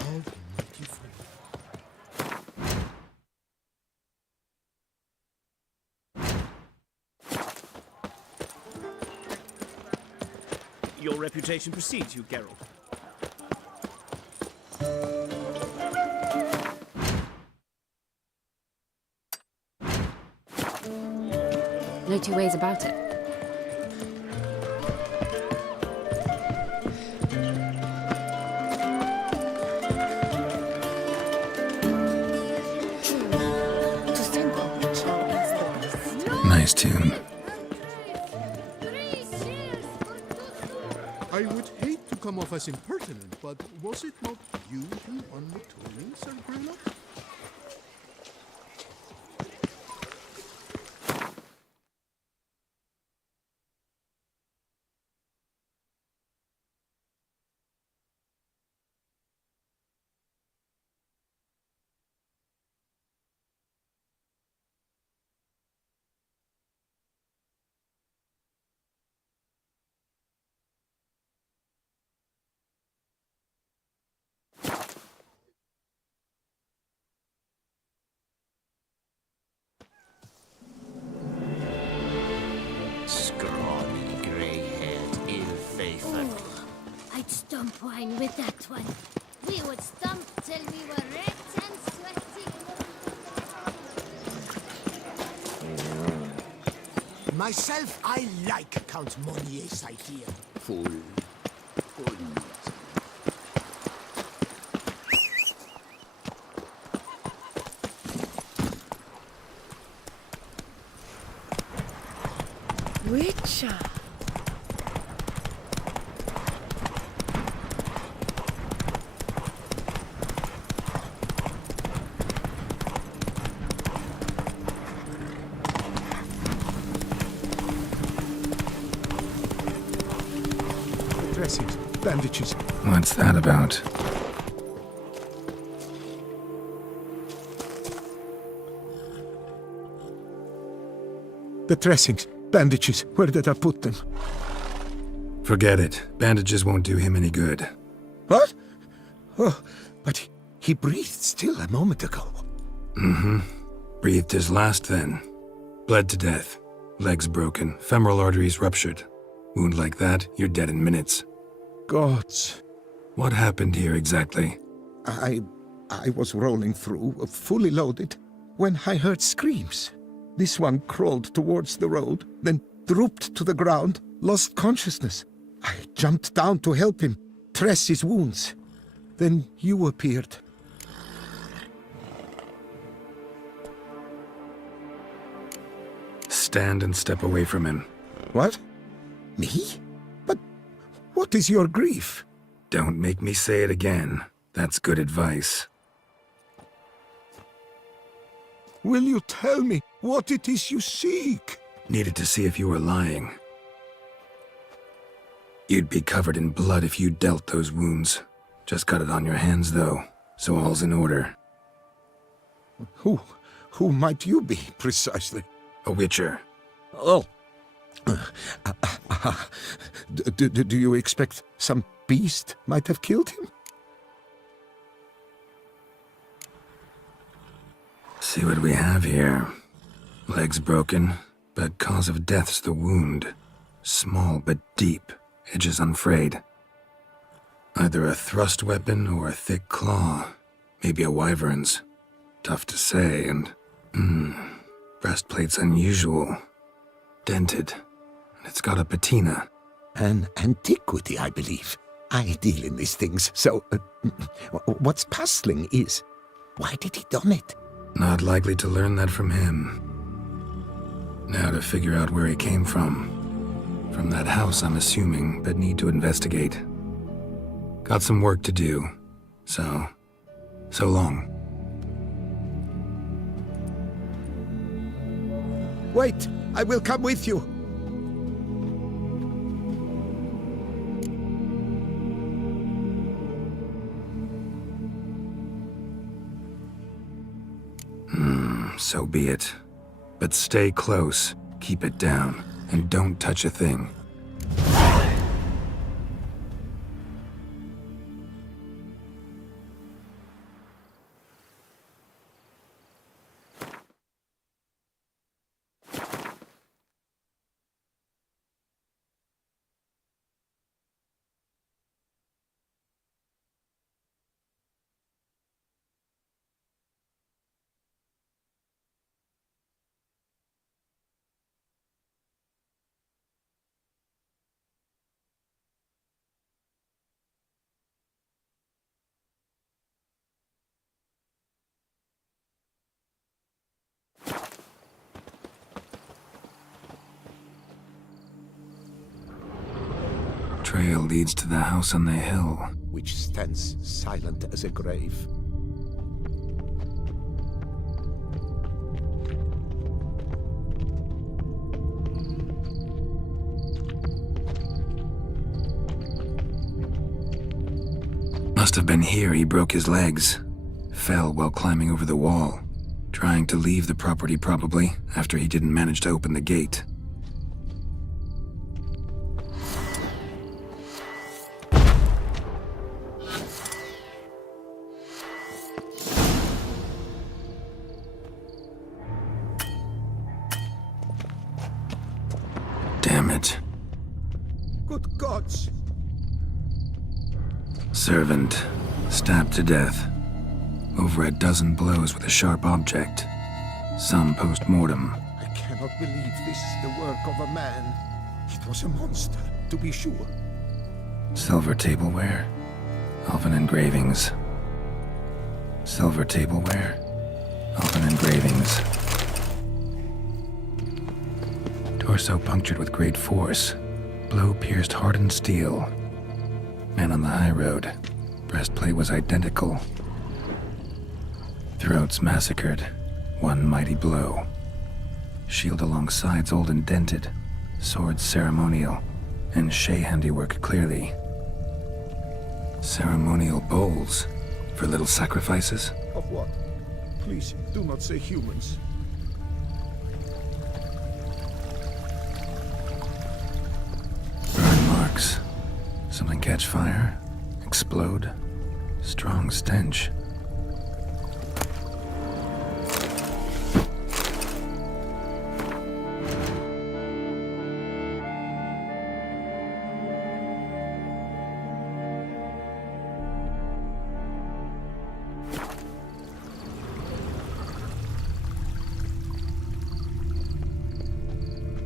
Almighty friend. Your reputation precedes you, Geralt. No two ways about it. Nice tune. I would hate to come off as impertinent, but was it not you who won the tourney, Sir Greylock? Scrawny, grey-haired, ill-fated. I'd stomp wine with that one. We would stomp till we were red and sweaty. Myself, I like Count Monier's idea. Fool. Witcher. Dressings, bandages. What's that about? The dressings, bandages. Where did I put them? Forget it. Bandages won't do him any good. What? Oh, but he breathed still a moment ago. Mm-hmm. Breathed his last then. Bled to death. Legs broken. Femoral arteries ruptured. Wound like that, you're dead in minutes. Gods. What happened here exactly? I was rolling through, fully loaded, when I heard screams. This one crawled towards the road, then drooped to the ground, lost consciousness. I jumped down to help him, dress his wounds. Then you appeared. Stand and step away from him. What? Me? But what is your grief? Don't make me say it again. That's good advice. Will you tell me what it is you seek? Needed to see if you were lying. You'd be covered in blood if you dealt those wounds. Just got it on your hands, though, so all's in order. Who might you be, precisely? A witcher. Oh. Do you expect some beast might have killed him? See what we have here. Legs broken, but cause of death's the wound. Small but deep, edges unfrayed. Either a thrust weapon or a thick claw. Maybe a wyvern's. Tough to say, and... breastplate's unusual. Dented. And it's got a patina. An antiquity, I believe. I deal in these things, so... what's puzzling is... why did he done it? Not likely to learn that from him. Now to figure out where he came from. From that house, I'm assuming, but need to investigate. Got some work to do. So long. Wait, I will come with you. So be it. But stay close, keep it down, and don't touch a thing. trail leads to the house on the hill. which stands silent as a grave. Must have been here he broke his legs. Fell while climbing over the wall. Trying to leave the property probably, after he didn't manage to open the gate. Damn it. Good gods! Servant, stabbed to death. Over a dozen blows with a sharp object. Some post-mortem. I cannot believe this is the work of a man. It was a monster, to be sure. Silver tableware. Elven engravings. Silver tableware. Elven engravings. Torso punctured with great force. Blow pierced hardened steel. Man on the high road. Breastplate was identical. Throats massacred. One mighty blow. Shield along sides old and dented. Swords ceremonial. And Shay handiwork clearly. Ceremonial bowls. For little sacrifices? Of what? Please, do not say humans. Burn marks. Something catch fire. Explode. Strong stench.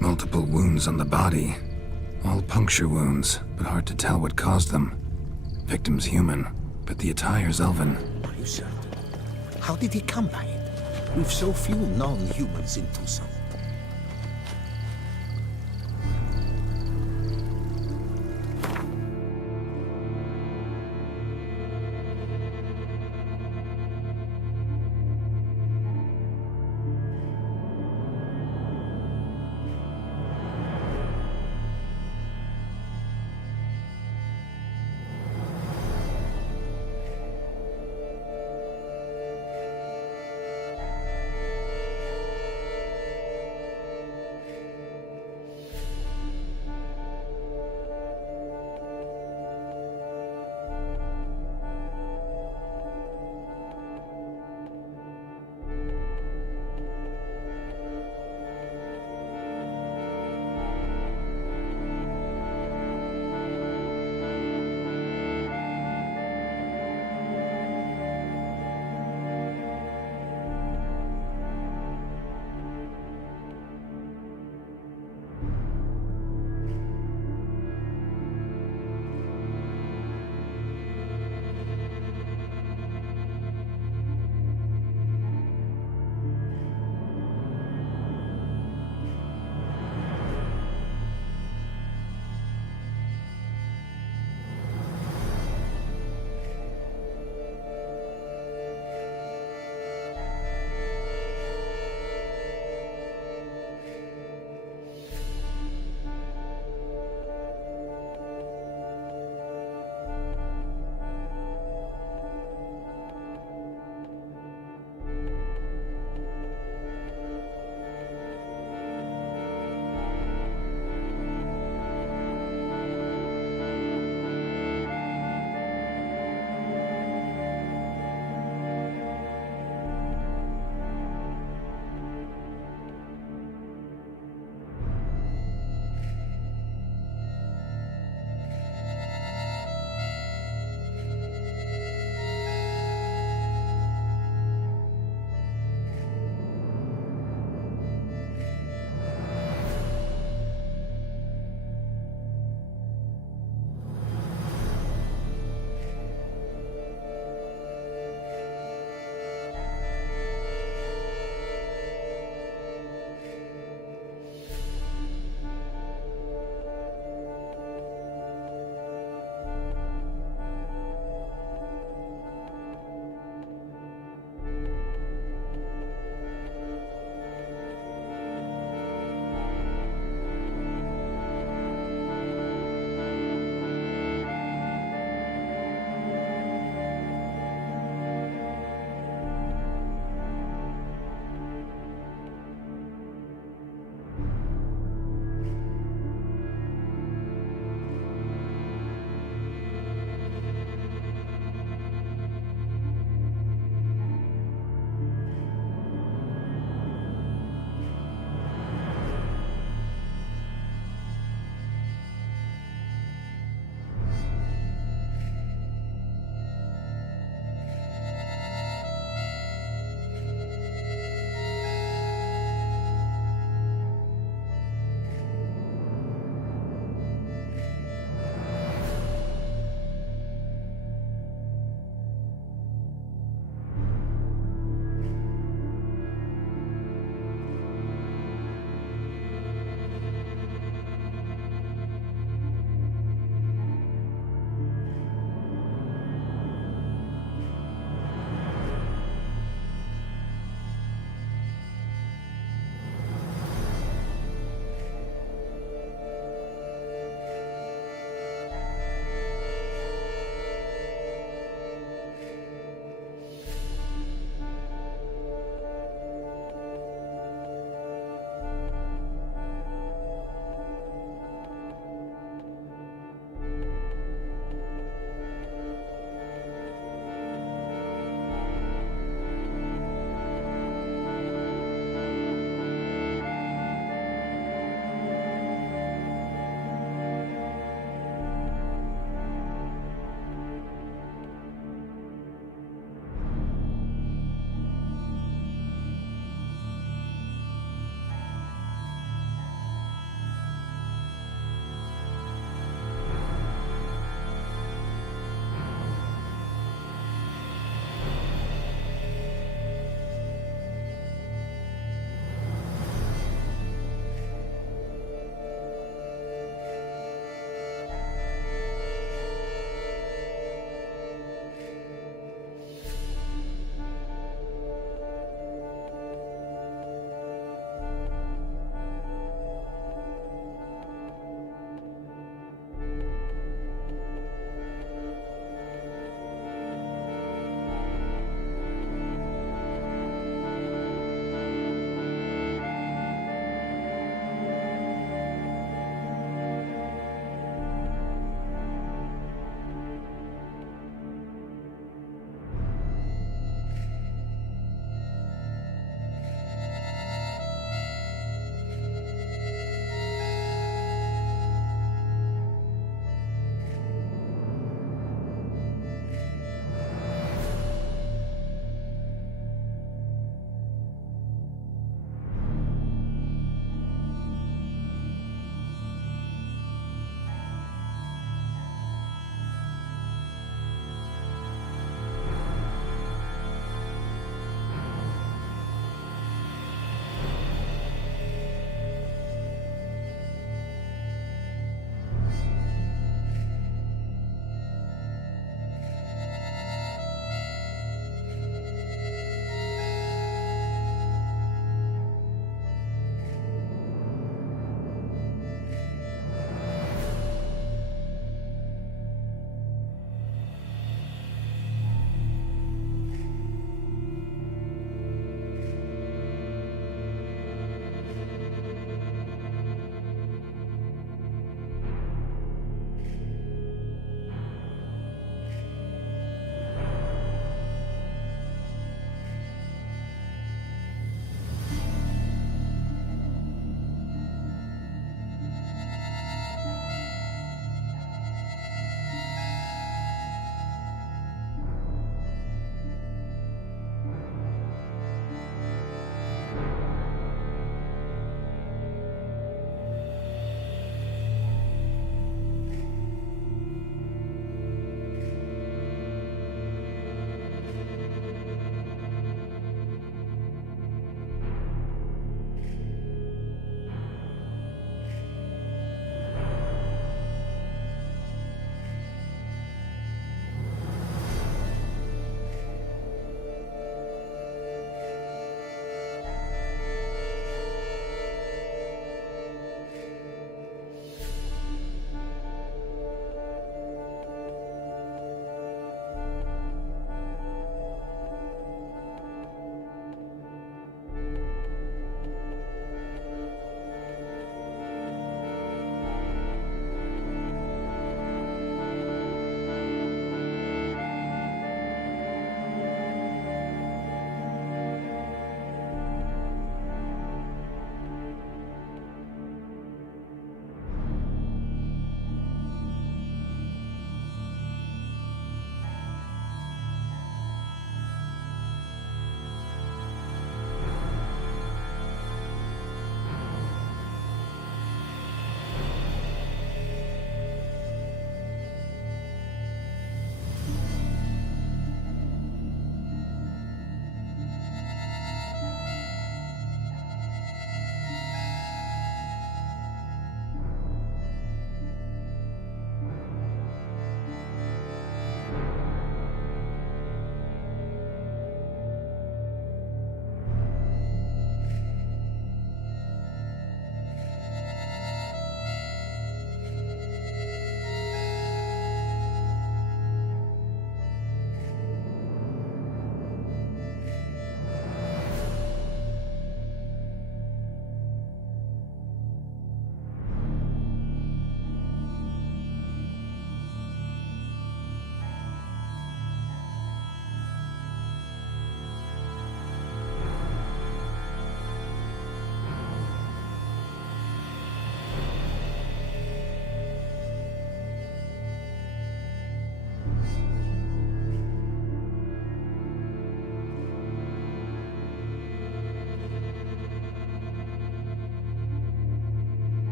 Multiple wounds on the body. All puncture wounds, but hard to tell what caused them. Victim's human, but the attire's elven. Are you certain? How did he come by it? We've so few non-humans in Tucson.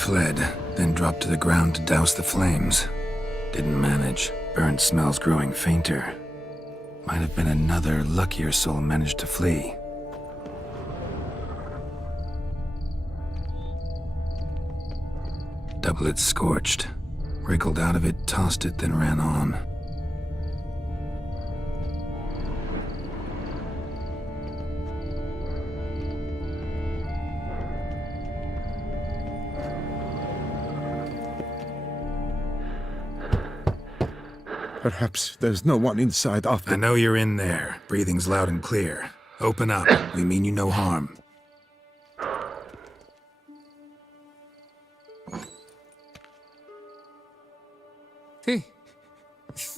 Fled, then dropped to the ground to douse the flames. Didn't manage. Burnt smells growing fainter. Might have been another luckier soul managed to flee. Doublet scorched. Wriggled out of it, tossed it, then ran on. Perhaps there's no one inside after. I know you're in there. Breathing's loud and clear. Open up. We mean you no harm.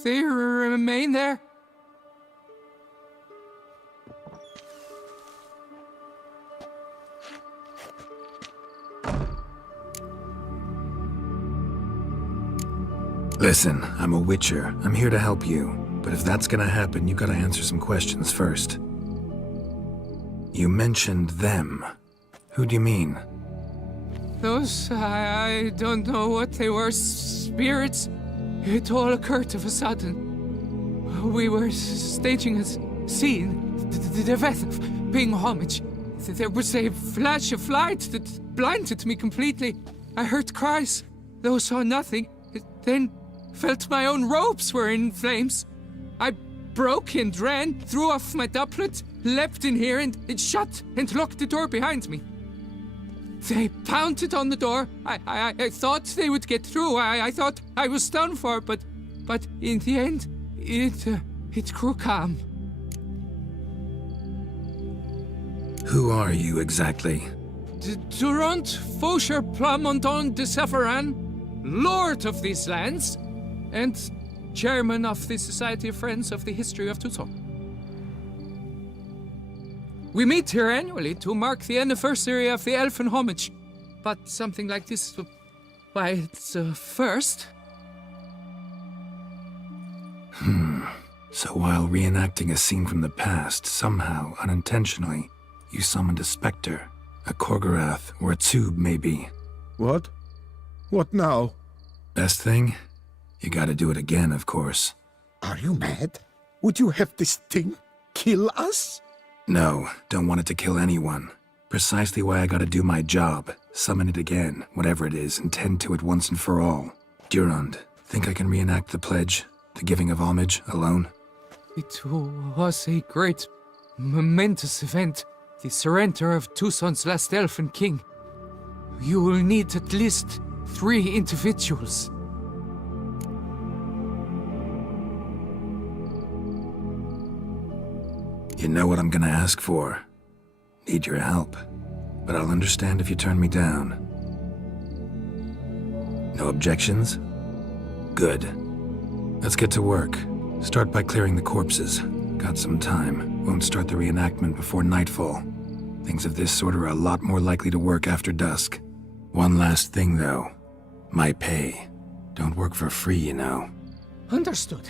They remain there? Listen, I'm a witcher. I'm here to help you. But if that's gonna happen, you gotta answer some questions first. You mentioned them. Who do you mean? Those, I don't know what they were. Spirits? It all occurred of a sudden. We were staging a scene, the death of paying homage. There was a flash of light that blinded me completely. I heard cries, though saw nothing. Then felt my own robes were in flames. I broke and ran, threw off my doublet, leapt in here and it shut and locked the door behind me. They pounded on the door. I thought they would get through. I thought I was done for, but in the end, it grew calm. Who are you exactly? Durant Faucher Plamondon de Savarin, Lord of these lands, and Chairman of the Society of Friends of the History of Tucson. We meet here annually to mark the anniversary of the Elfin Homage, but something like this, why, it's a first. So while reenacting a scene from the past, somehow, unintentionally, you summoned a specter, a Korgorath, or a tube, maybe. What? What now? Best thing? You gotta do it again, of course. Are you mad? Would you have this thing kill us? No, don't want it to kill anyone. Precisely why I gotta do my job. Summon it again, whatever it is, and tend to it once and for all. Durand, think I can reenact the pledge, the giving of homage, alone? It was a great, momentous event. The surrender of Tucson's last elfin king. You will need at least 3 individuals. You know what I'm gonna ask for. Need your help. But I'll understand if you turn me down. No objections? Good. Let's get to work. Start by clearing the corpses. Got some time. Won't start the reenactment before nightfall. Things of this sort are a lot more likely to work after dusk. One last thing, though. My pay. Don't work for free, you know. Understood.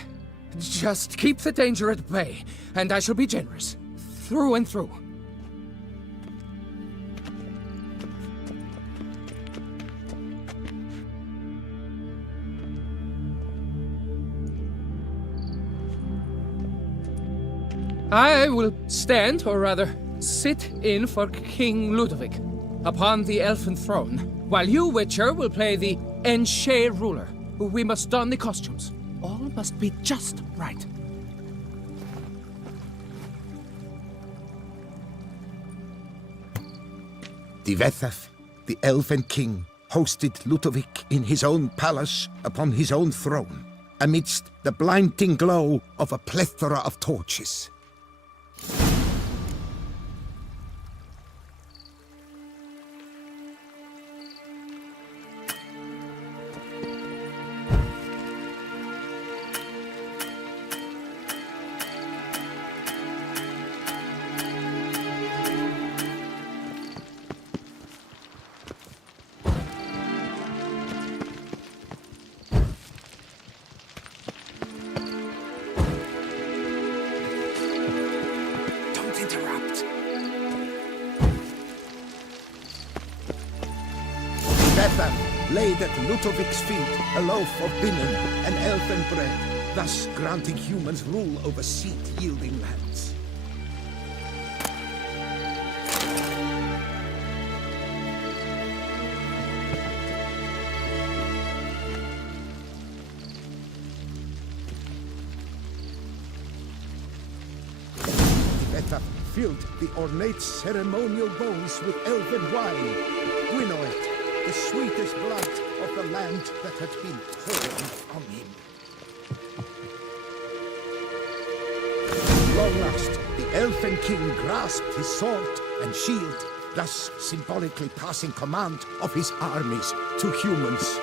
Just keep the danger at bay, and I shall be generous. Through and through. I will stand, or rather, sit in for King Ludovic upon the elfin throne, while you, Witcher, will play the Enshe ruler. We must don the costumes. All must be just right. Divethaf, the Elven King, hosted Ludovic in his own palace upon his own throne, amidst the blinding glow of a plethora of torches. laid at Ludovic's feet a loaf of binnen and elfin bread, thus granting humans rule over seed-yielding lands. Iveta filled the ornate ceremonial bowls with elven wine, Gwinoet, the sweetest blood of the land that had been poured on him. Long last, the elfin king grasped his sword and shield, thus symbolically passing command of his armies to humans.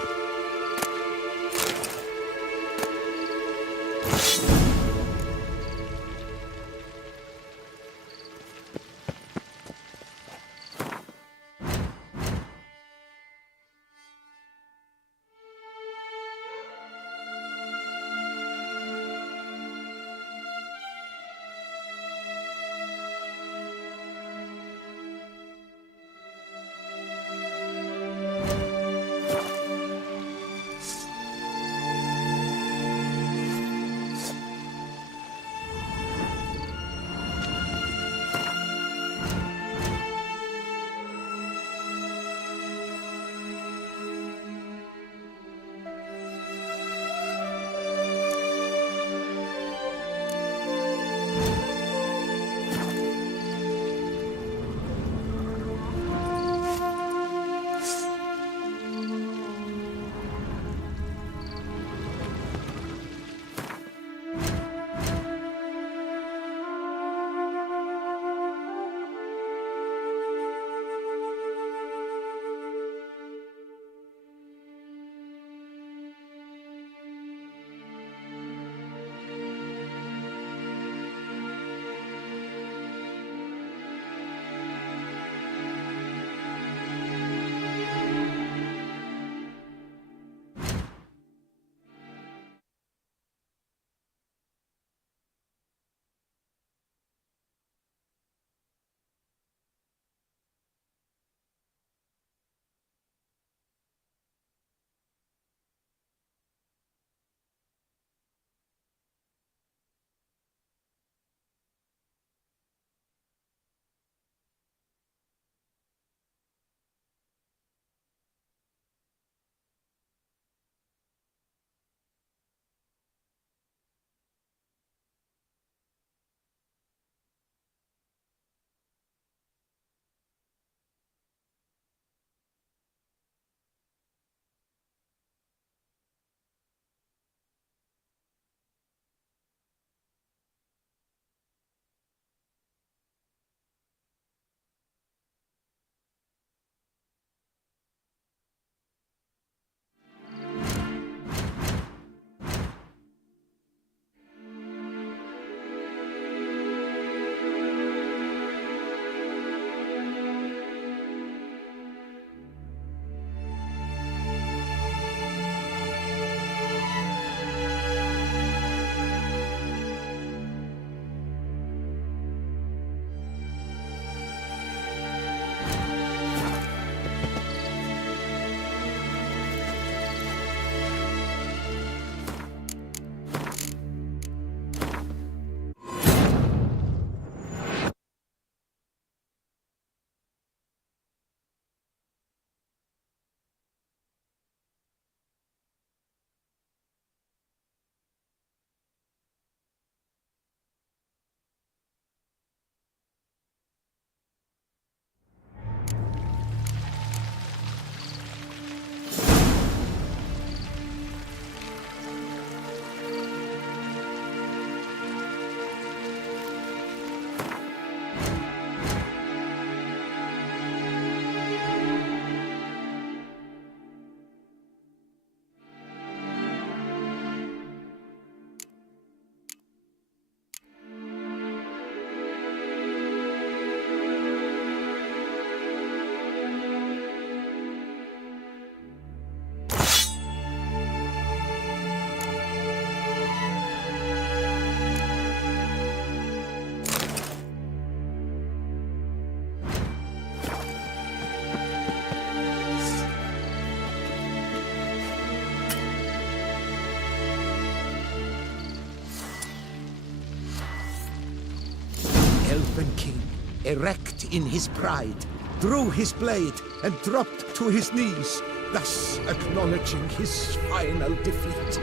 erect in his pride, drew his blade and dropped to his knees, thus acknowledging his final defeat.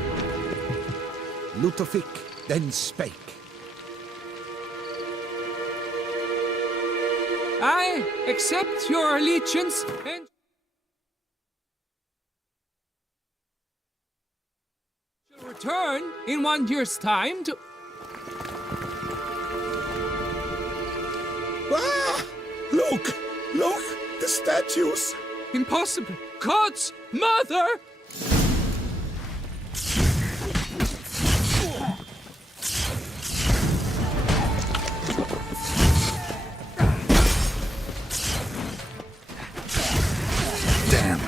Ludovic then spake. I accept your allegiance and shall return in 1 year's time to... Ah! Look! Look! The statues! Impossible! God's mother! Damn.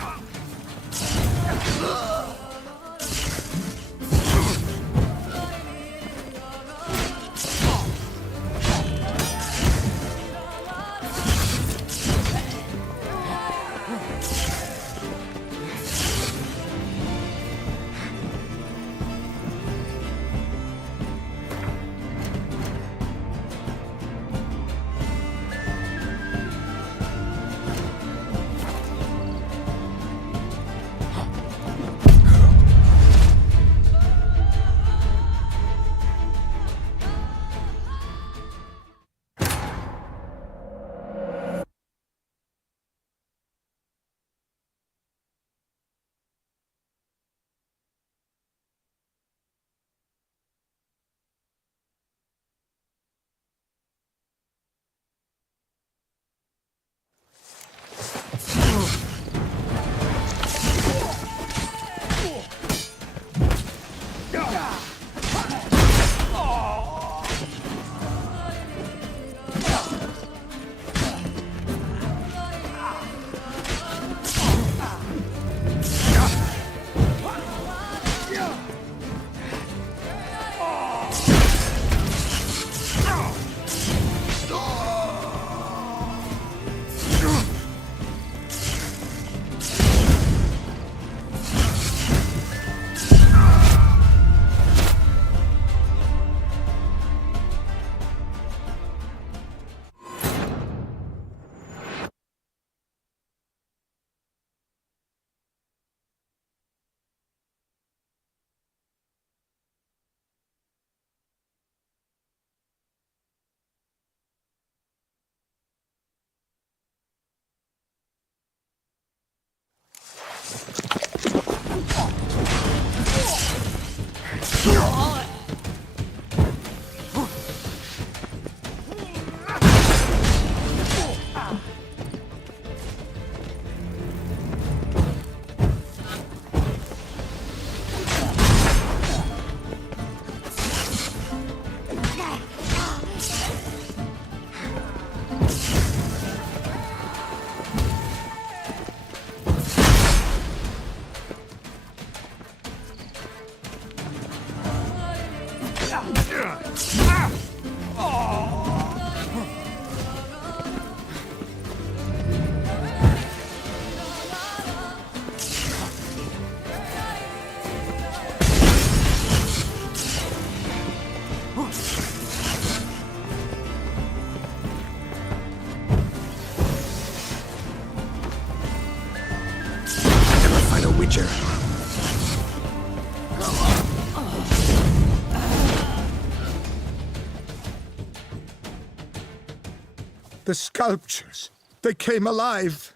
The sculptures, they came alive.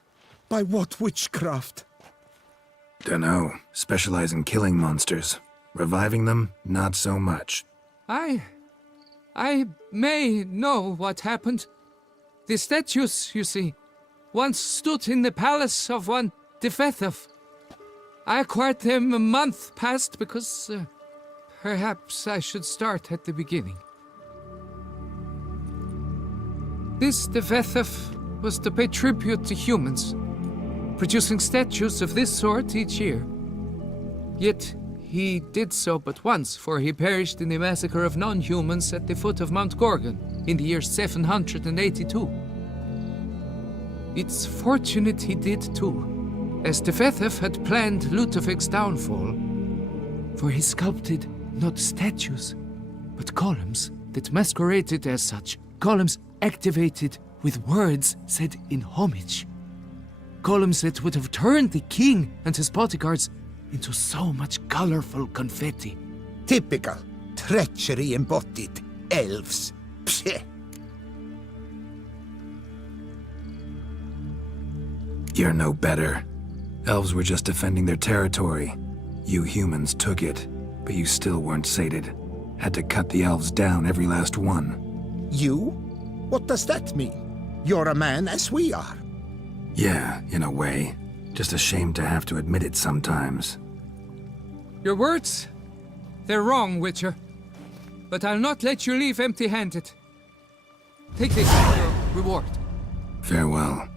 By what witchcraft? Dunno. Specialize in killing monsters. Reviving them, not so much. I may know what happened. The statues, you see, once stood in the palace of one Tefethov. I acquired them a month past because perhaps I should start at the beginning. This Tefethov was to pay tribute to humans, producing statues of this sort each year. Yet he did so but once, for he perished in the massacre of non-humans at the foot of Mount Gorgon in the year 782. It's fortunate he did too, as Tefethov had planned Ludovic's downfall, for he sculpted not statues, but columns that masqueraded as such. Columns activated with words said in homage. Columns that would have turned the king and his bodyguards into so much colorful confetti. Typical. Treachery embodied. Elves. Psheh. You're no better. Elves were just defending their territory. You humans took it, but you still weren't sated. Had to cut the elves down, every last one. You? What does that mean? You're a man as we are. Yeah, in a way. Just ashamed to have to admit it sometimes. Your words? They're wrong, Witcher. But I'll not let you leave empty-handed. Take this as your reward. Farewell.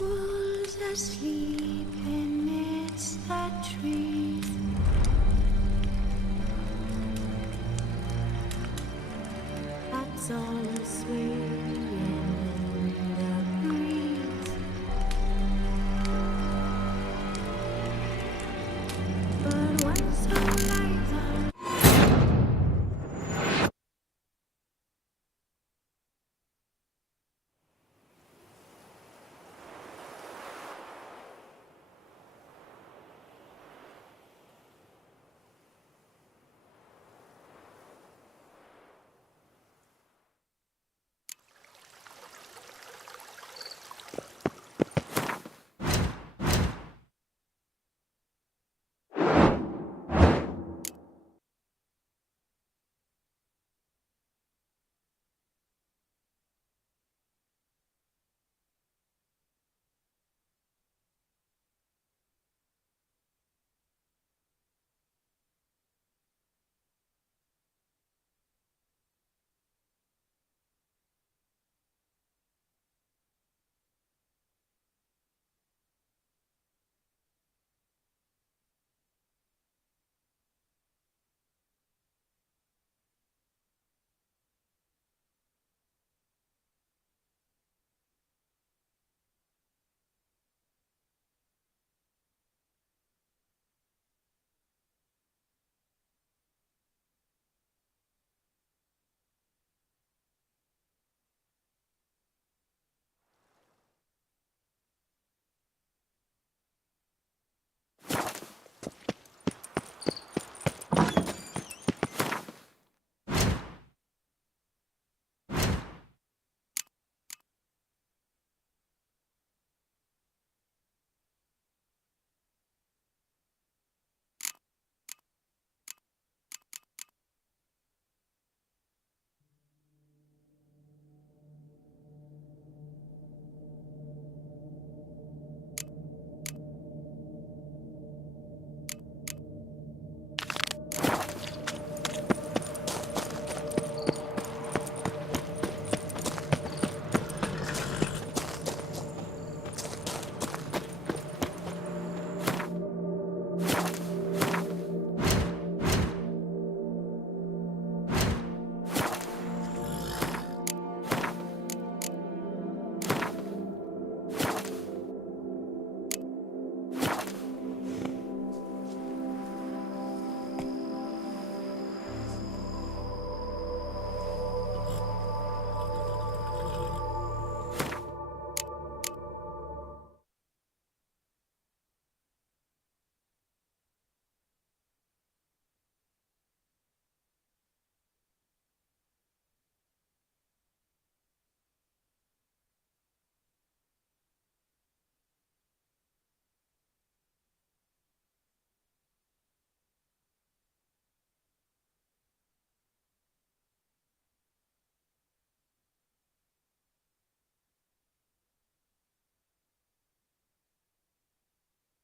Wolves asleep amidst the trees. That's all